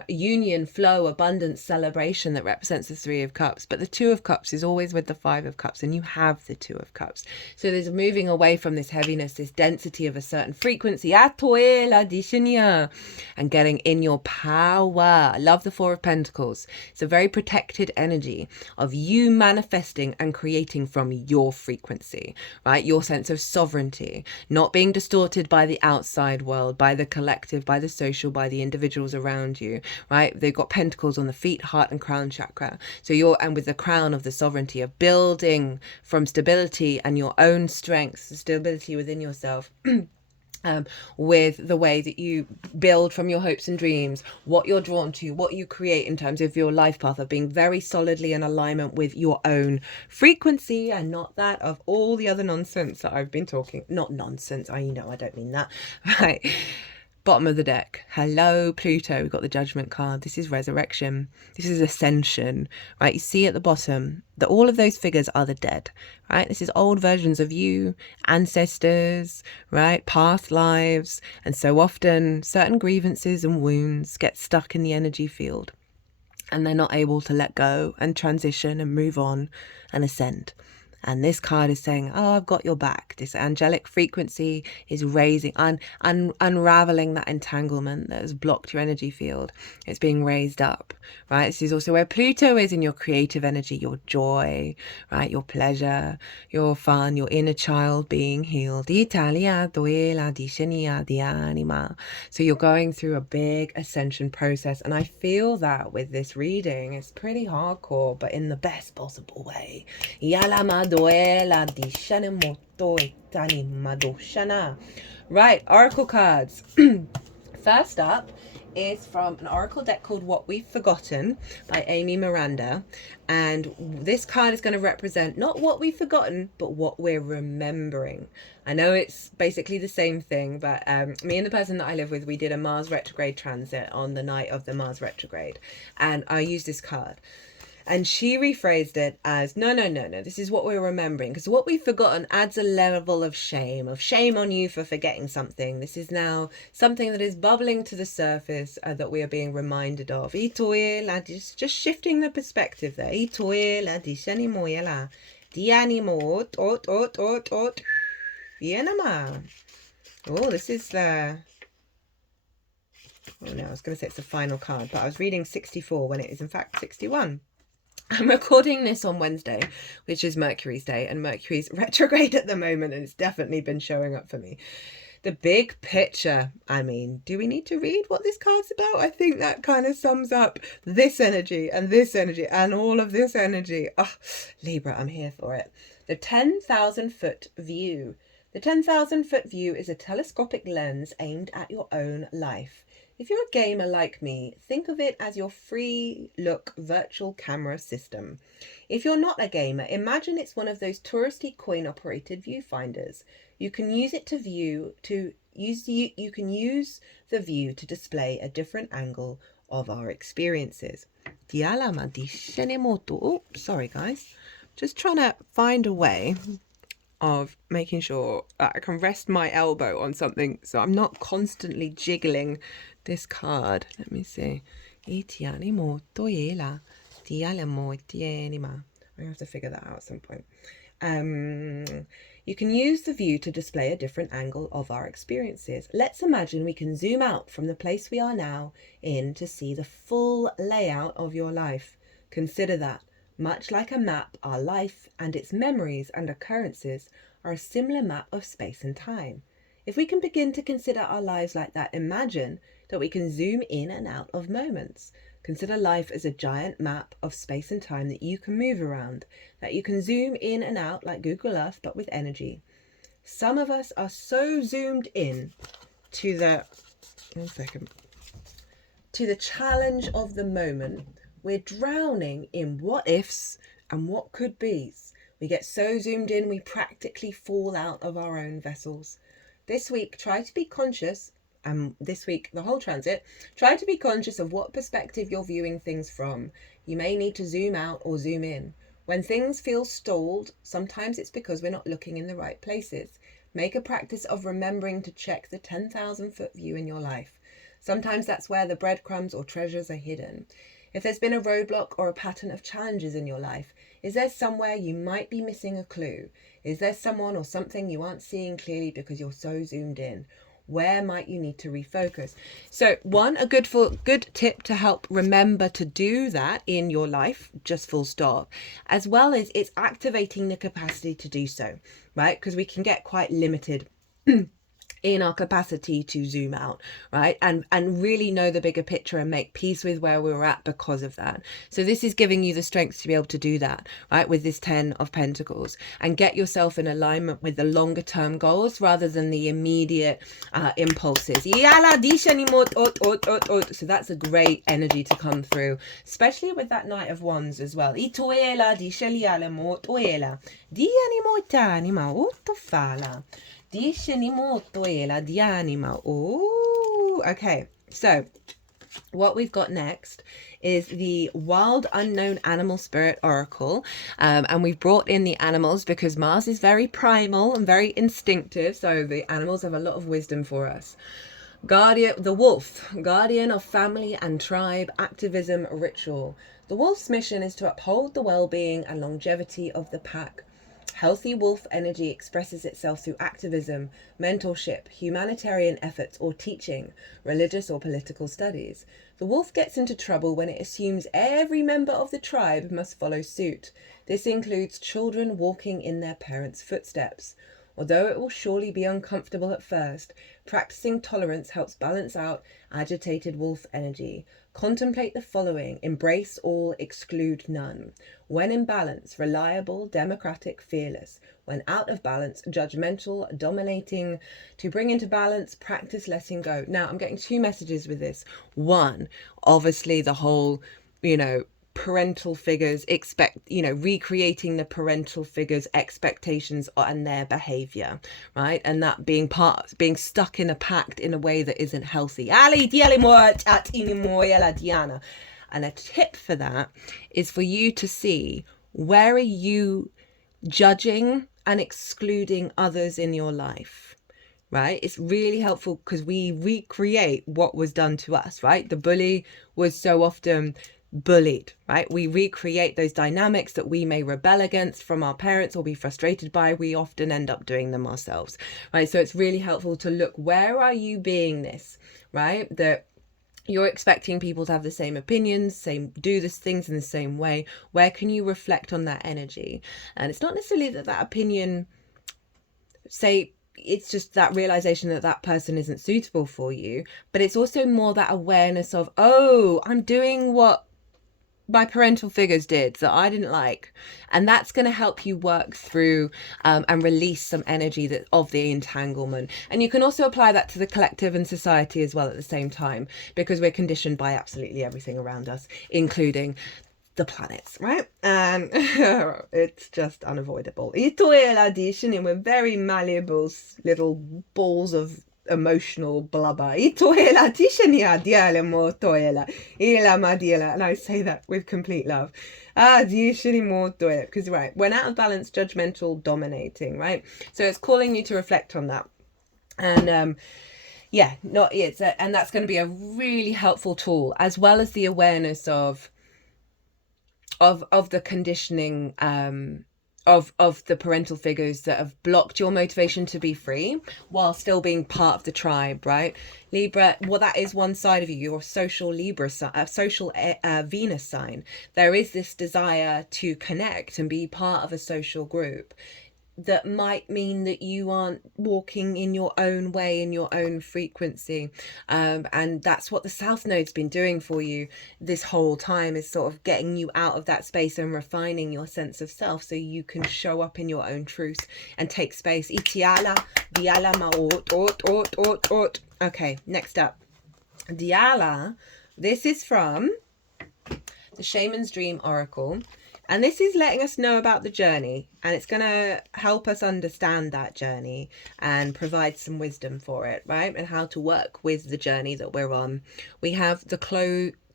union, flow, abundance, celebration that represents the Three of Cups. But the Two of Cups is always with the Five of Cups, and you have the Two of Cups. So there's moving away from this heaviness, this density of a certain frequency, and getting in your power. I love the Four of Pentacles. It's a very protected energy of you manifesting and creating from your frequency, right? Your sense of sovereignty, not being distorted by the outside world, by the collective, by the social, by the individuals around you, right? They've got pentacles on the feet, heart and crown chakra. So and with the crown of the sovereignty of building from stability and your own strengths, the stability within yourself. With the way that you build from your hopes and dreams, what you're drawn to, what you create in terms of your life path, of being very solidly in alignment with your own frequency and not that of all the other nonsense that I've been talking. Not nonsense, I don't mean that, right? Bottom of the deck. Hello, Pluto. We've got the Judgment card. This is resurrection. This is ascension, right? You see at the bottom that all of those figures are the dead, right? This is old versions of you, ancestors, right? Past lives. And so often certain grievances and wounds get stuck in the energy field, and they're not able to let go and transition and move on and ascend. And this card is saying, I've got your back. This angelic frequency is raising, unraveling that entanglement that has blocked your energy field. It's being raised up, right? This is also where Pluto is in your creative energy, your joy, right? Your pleasure, your fun, your inner child being healed. So you're going through a big ascension process. And I feel that with this reading, it's pretty hardcore, but in the best possible way. Right, oracle cards. First up is from an oracle deck called What We've Forgotten by Amy Miranda, and this card is going to represent not what we've forgotten but what we're remembering. I know it's basically the same thing, but me and the person that I live with, we did a Mars retrograde transit on the night of the Mars retrograde, and I used this card. And she rephrased it as, no, this is what we're remembering. Because what we've forgotten adds a level of shame on you for forgetting something. This is now something that is bubbling to the surface that we are being reminded of. Just shifting the perspective there. Vienna. Oh, this is the... Oh no, I was going to say it's the final card, but I was reading 64 when it is in fact 61. I'm recording this on Wednesday, which is Mercury's day, and Mercury's retrograde at the moment, and it's definitely been showing up for me. The big picture. I mean, do we need to read what this card's about? I think that kind of sums up this energy and all of this energy. Oh, Libra, I'm here for it. The 10,000 foot view. The 10,000 foot view is a telescopic lens aimed at your own life. If you're a gamer like me, think of it as your free look virtual camera system. If you're not a gamer, imagine it's one of those touristy coin operated viewfinders. You can use it to you can use the view to display a different angle of our experiences. Oh, sorry guys. Just trying to find a way of making sure that I can rest my elbow on something so I'm not constantly jiggling this card. Let me see. I have to figure that out at some point. You can use the view to display a different angle of our experiences. Let's imagine we can zoom out from the place we are now in to see the full layout of your life. Consider that. Much like a map, our life and its memories and occurrences are a similar map of space and time. If we can begin to consider our lives like that, imagine that we can zoom in and out of moments. Consider life as a giant map of space and time that you can move around, that you can zoom in and out like Google Earth, but with energy. Some of us are so zoomed in to the challenge of the moment, we're drowning in what ifs and what could be's. We get so zoomed in, we practically fall out of our own vessels. This week, try to be conscious, this week, the whole transit, try to be conscious of what perspective you're viewing things from. You may need to zoom out or zoom in. When things feel stalled, sometimes it's because we're not looking in the right places. Make a practice of remembering to check the 10,000 foot view in your life. Sometimes that's where the breadcrumbs or treasures are hidden. If there's been a roadblock or a pattern of challenges in your life, is there somewhere you might be missing a clue? Is there someone or something you aren't seeing clearly because you're so zoomed in? Where might you need to refocus? So a good tip to help remember to do that in your life, just full stop, as well as it's activating the capacity to do so, right? Because we can get quite limited in our capacity to zoom out, right? And really know the bigger picture and make peace with where we're at because of that. So this is giving you the strength to be able to do that, right? With this 10 of Pentacles, and get yourself in alignment with the longer term goals rather than the immediate impulses. So that's a great energy to come through, especially with that Knight of Wands as well. Oh, okay. So what we've got next is the Wild Unknown Animal Spirit Oracle. And we've brought in the animals because Mars is very primal and very instinctive. So the animals have a lot of wisdom for us. The wolf, guardian of family and tribe, activism, ritual. The wolf's mission is to uphold the well-being and longevity of the pack. Healthy wolf energy expresses itself through activism, mentorship, humanitarian efforts, or teaching, religious or political studies. The wolf gets into trouble when it assumes every member of the tribe must follow suit. This includes children walking in their parents' footsteps. Although it will surely be uncomfortable at first, practicing tolerance helps balance out agitated wolf energy. Contemplate the following: embrace all, exclude none. When in balance, reliable, democratic, fearless. When out of balance, judgmental, dominating. To bring into balance, practice letting go. Now, I'm getting two messages with this. One, obviously the whole, parental figures recreating the parental figures' expectations and their behavior, right? And that being stuck in a pact in a way that isn't healthy. And a tip for that is for you to see, where are you judging and excluding others in your life? Right? It's really helpful because we recreate what was done to us, right? The bully was so often bullied, right? We recreate those dynamics that we may rebel against from our parents or be frustrated by. We often end up doing them ourselves, right? So it's really helpful to look, where are you being this, right? That you're expecting people to have the same opinions, do these things in the same way. Where can you reflect on that energy? And it's not necessarily that opinion, say, it's just that realization that that person isn't suitable for you, but it's also more that awareness of, oh, I'm doing what my parental figures did that I didn't like, and that's going to help you work through and release some energy of the entanglement. And you can also apply that to the collective and society as well at the same time, because we're conditioned by absolutely everything around us, including the planets, right? And it's just unavoidable. Ito e la dicen, we're very malleable little balls of emotional blubber. Ito e la dicen ya diale mo toela ila madiela, and I say that with complete love. Dicen mo toela, because right, when out of balance, judgmental, dominating, right? So it's calling you to reflect on that, and and that's going to be a really helpful tool, as well as the awareness of the conditioning of the parental figures that have blocked your motivation to be free while still being part of the tribe, right? Libra, well, that is one side of you, your social Libra, social Venus sign. There is this desire to connect and be part of a social group. That might mean that you aren't walking in your own way, in your own frequency. And that's what the South Node's been doing for you this whole time, is sort of getting you out of that space and refining your sense of self so you can show up in your own truth and take space. Okay, next up. Diala. This is from the Shaman's Dream Oracle. And this is letting us know about the journey, and it's going to help us understand that journey and provide some wisdom for it, right? And how to work with the journey that we're on. We have the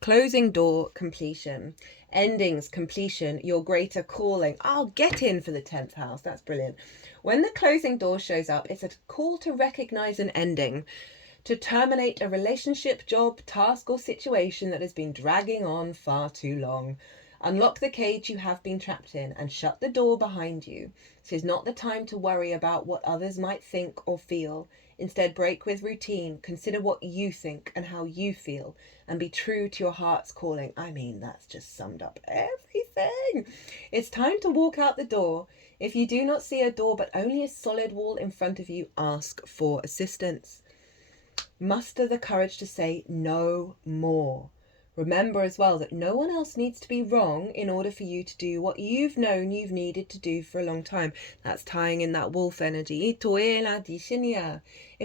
closing door, completion, endings, completion, your greater calling. I'll get in for the 10th house. That's brilliant. When the closing door shows up, it's a call to recognize an ending, to terminate a relationship, job, task, or situation that has been dragging on far too long. Unlock the cage you have been trapped in and shut the door behind you. This is not the time to worry about what others might think or feel. Instead, break with routine. Consider what you think and how you feel, and be true to your heart's calling. I mean, that's just summed up everything. It's time to walk out the door. If you do not see a door but only a solid wall in front of you, ask for assistance. Muster the courage to say no more. Remember as well that no one else needs to be wrong in order for you to do what you've known you've needed to do for a long time. That's tying in that wolf energy. If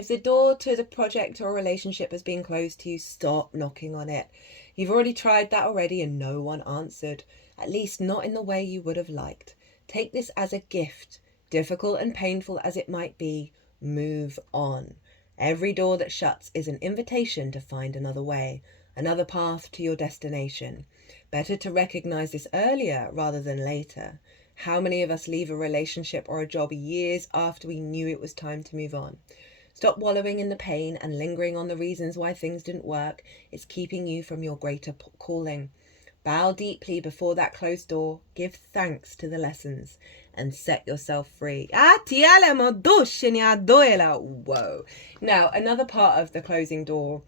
the door to the project or relationship has been closed to you, stop knocking on it. You've already tried that already and no one answered. At least not in the way you would have liked. Take this as a gift. Difficult and painful as it might be, move on. Every door that shuts is an invitation to find another way. Another path to your destination. Better to recognize this earlier rather than later. How many of us leave a relationship or a job years after we knew it was time to move on? Stop wallowing in the pain and lingering on the reasons why things didn't work. It's keeping you from your greater calling. Bow deeply before that closed door. Give thanks to the lessons and set yourself free. Whoa. Now, another part of the closing door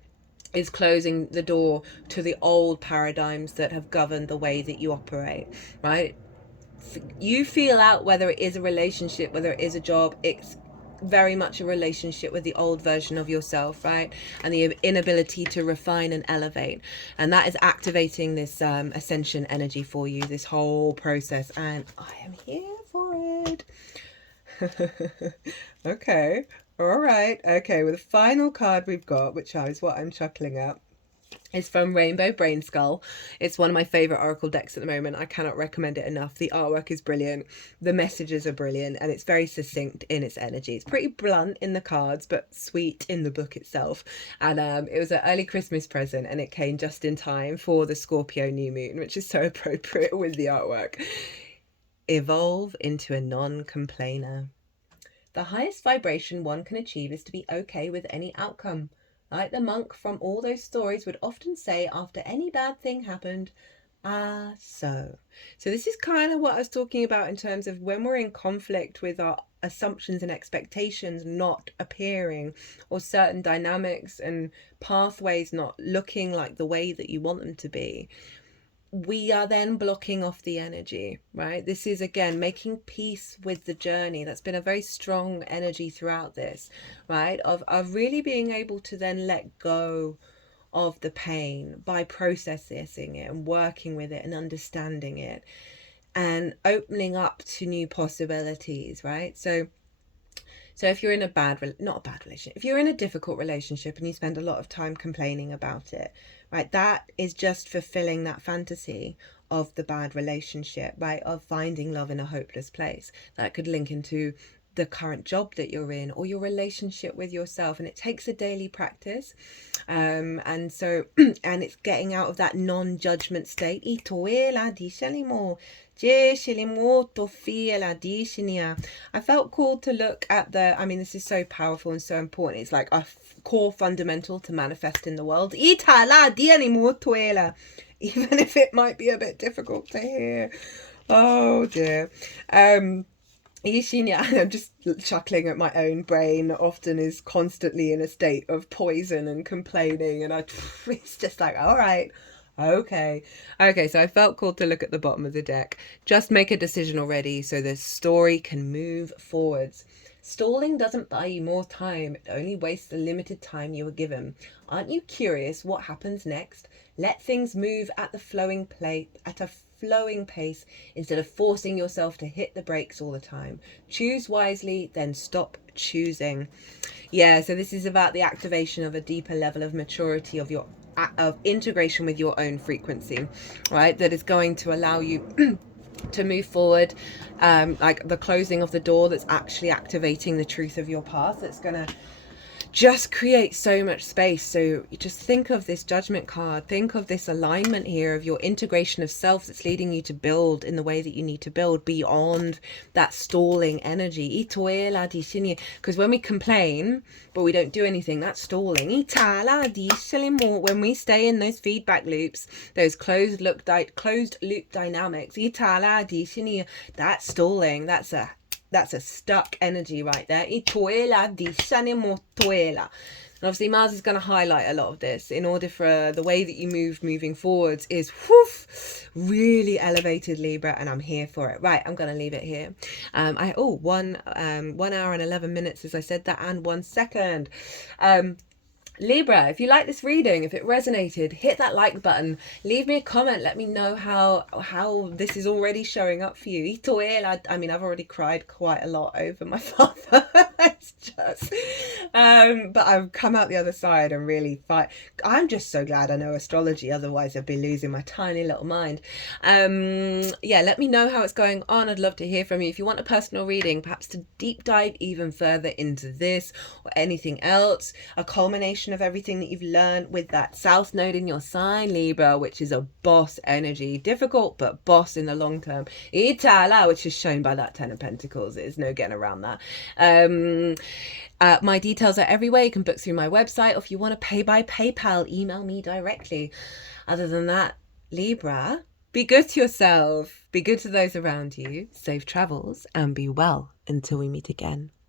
is closing the door to the old paradigms that have governed the way that you operate, right? You feel out whether it is a relationship, whether it is a job. It's very much a relationship with the old version of yourself, right? And the inability to refine and elevate. And that is activating this ascension energy for you, this whole process. And I am here for it. Okay. All right. Okay. Well, the final card we've got, which is what I'm chuckling at, is from Rainbow Brain Skull. It's one of my favorite oracle decks at the moment. I cannot recommend it enough. The artwork is brilliant. The messages are brilliant, and it's very succinct in its energy. It's pretty blunt in the cards, but sweet in the book itself. And it was an early Christmas present, and it came just in time for the Scorpio new moon, which is so appropriate with the artwork. Evolve into a non-complainer. The highest vibration one can achieve is to be okay with any outcome. Like the monk from all those stories would often say after any bad thing happened, So this is kind of what I was talking about in terms of when we're in conflict with our assumptions and expectations not appearing, or certain dynamics and pathways not looking like the way that you want them to be. We are then blocking off the energy, right? This is again making peace with the journey. That's been a very strong energy throughout this, right? Of really being able to then let go of the pain by processing it and working with it and understanding it and opening up to new possibilities, right? So if you're in not a bad relationship, if you're in a difficult relationship and you spend a lot of time complaining about it, right, that is just fulfilling that fantasy of the bad relationship, right, of finding love in a hopeless place. That could link into the current job that you're in or your relationship with yourself, and it takes a daily practice, and so and it's getting out of that non-judgment state. I felt called to look at this is so powerful and so important. It's like a core fundamental to manifest in the world, even if it might be a bit difficult to hear. Oh dear. I'm just chuckling at my own brain. Often is constantly in a state of poison and complaining, and it's just like, all right, okay, so I felt called to look at the bottom of the deck. Just make a decision already so the story can move forwards. Stalling doesn't buy you more time, it only wastes the limited time you were given. Aren't you curious what happens next? Let things move at a flowing pace instead of forcing yourself to hit the brakes all the time. Choose wisely, then stop choosing. Yeah, so this is about the activation of a deeper level of maturity of integration with your own frequency, right? That is going to allow you to move forward, like the closing of the door that's actually activating the truth of your path. That's going to just create so much space. So you just think of this judgment card, think of this alignment here of your integration of self that's leading you to build in the way that you need to build beyond that stalling energy. Because when we complain but we don't do anything, that's stalling. When we stay in those feedback loops, those closed loop dynamics, that's stalling. That's a stuck energy right there. And obviously Mars is going to highlight a lot of this in order for the way that you moving forwards is really elevated, Libra, and I'm here for it. Right, I'm going to leave it here. 1 hour and 11 minutes as I said that, and 1 second. Libra, if you like this reading, if it resonated, hit that like button, leave me a comment, let me know how this is already showing up for you. I've already cried quite a lot over my father. It's just but I've come out the other side and really fight. I'm just so glad I know astrology, otherwise I'd be losing my tiny little mind. Let me know how it's going on. I'd love to hear from you. If you want a personal reading, perhaps to deep dive even further into this or anything else, a culmination of everything that you've learned with that South Node in your sign, Libra, which is a boss energy, difficult but boss in the long term. Itala, which is shown by that 10 of Pentacles. There's no getting around that. My details are everywhere. You can book through my website, or if you want to pay by PayPal, email me directly. Other than that, Libra, be good to yourself, be good to those around you, safe travels, and be well until we meet again.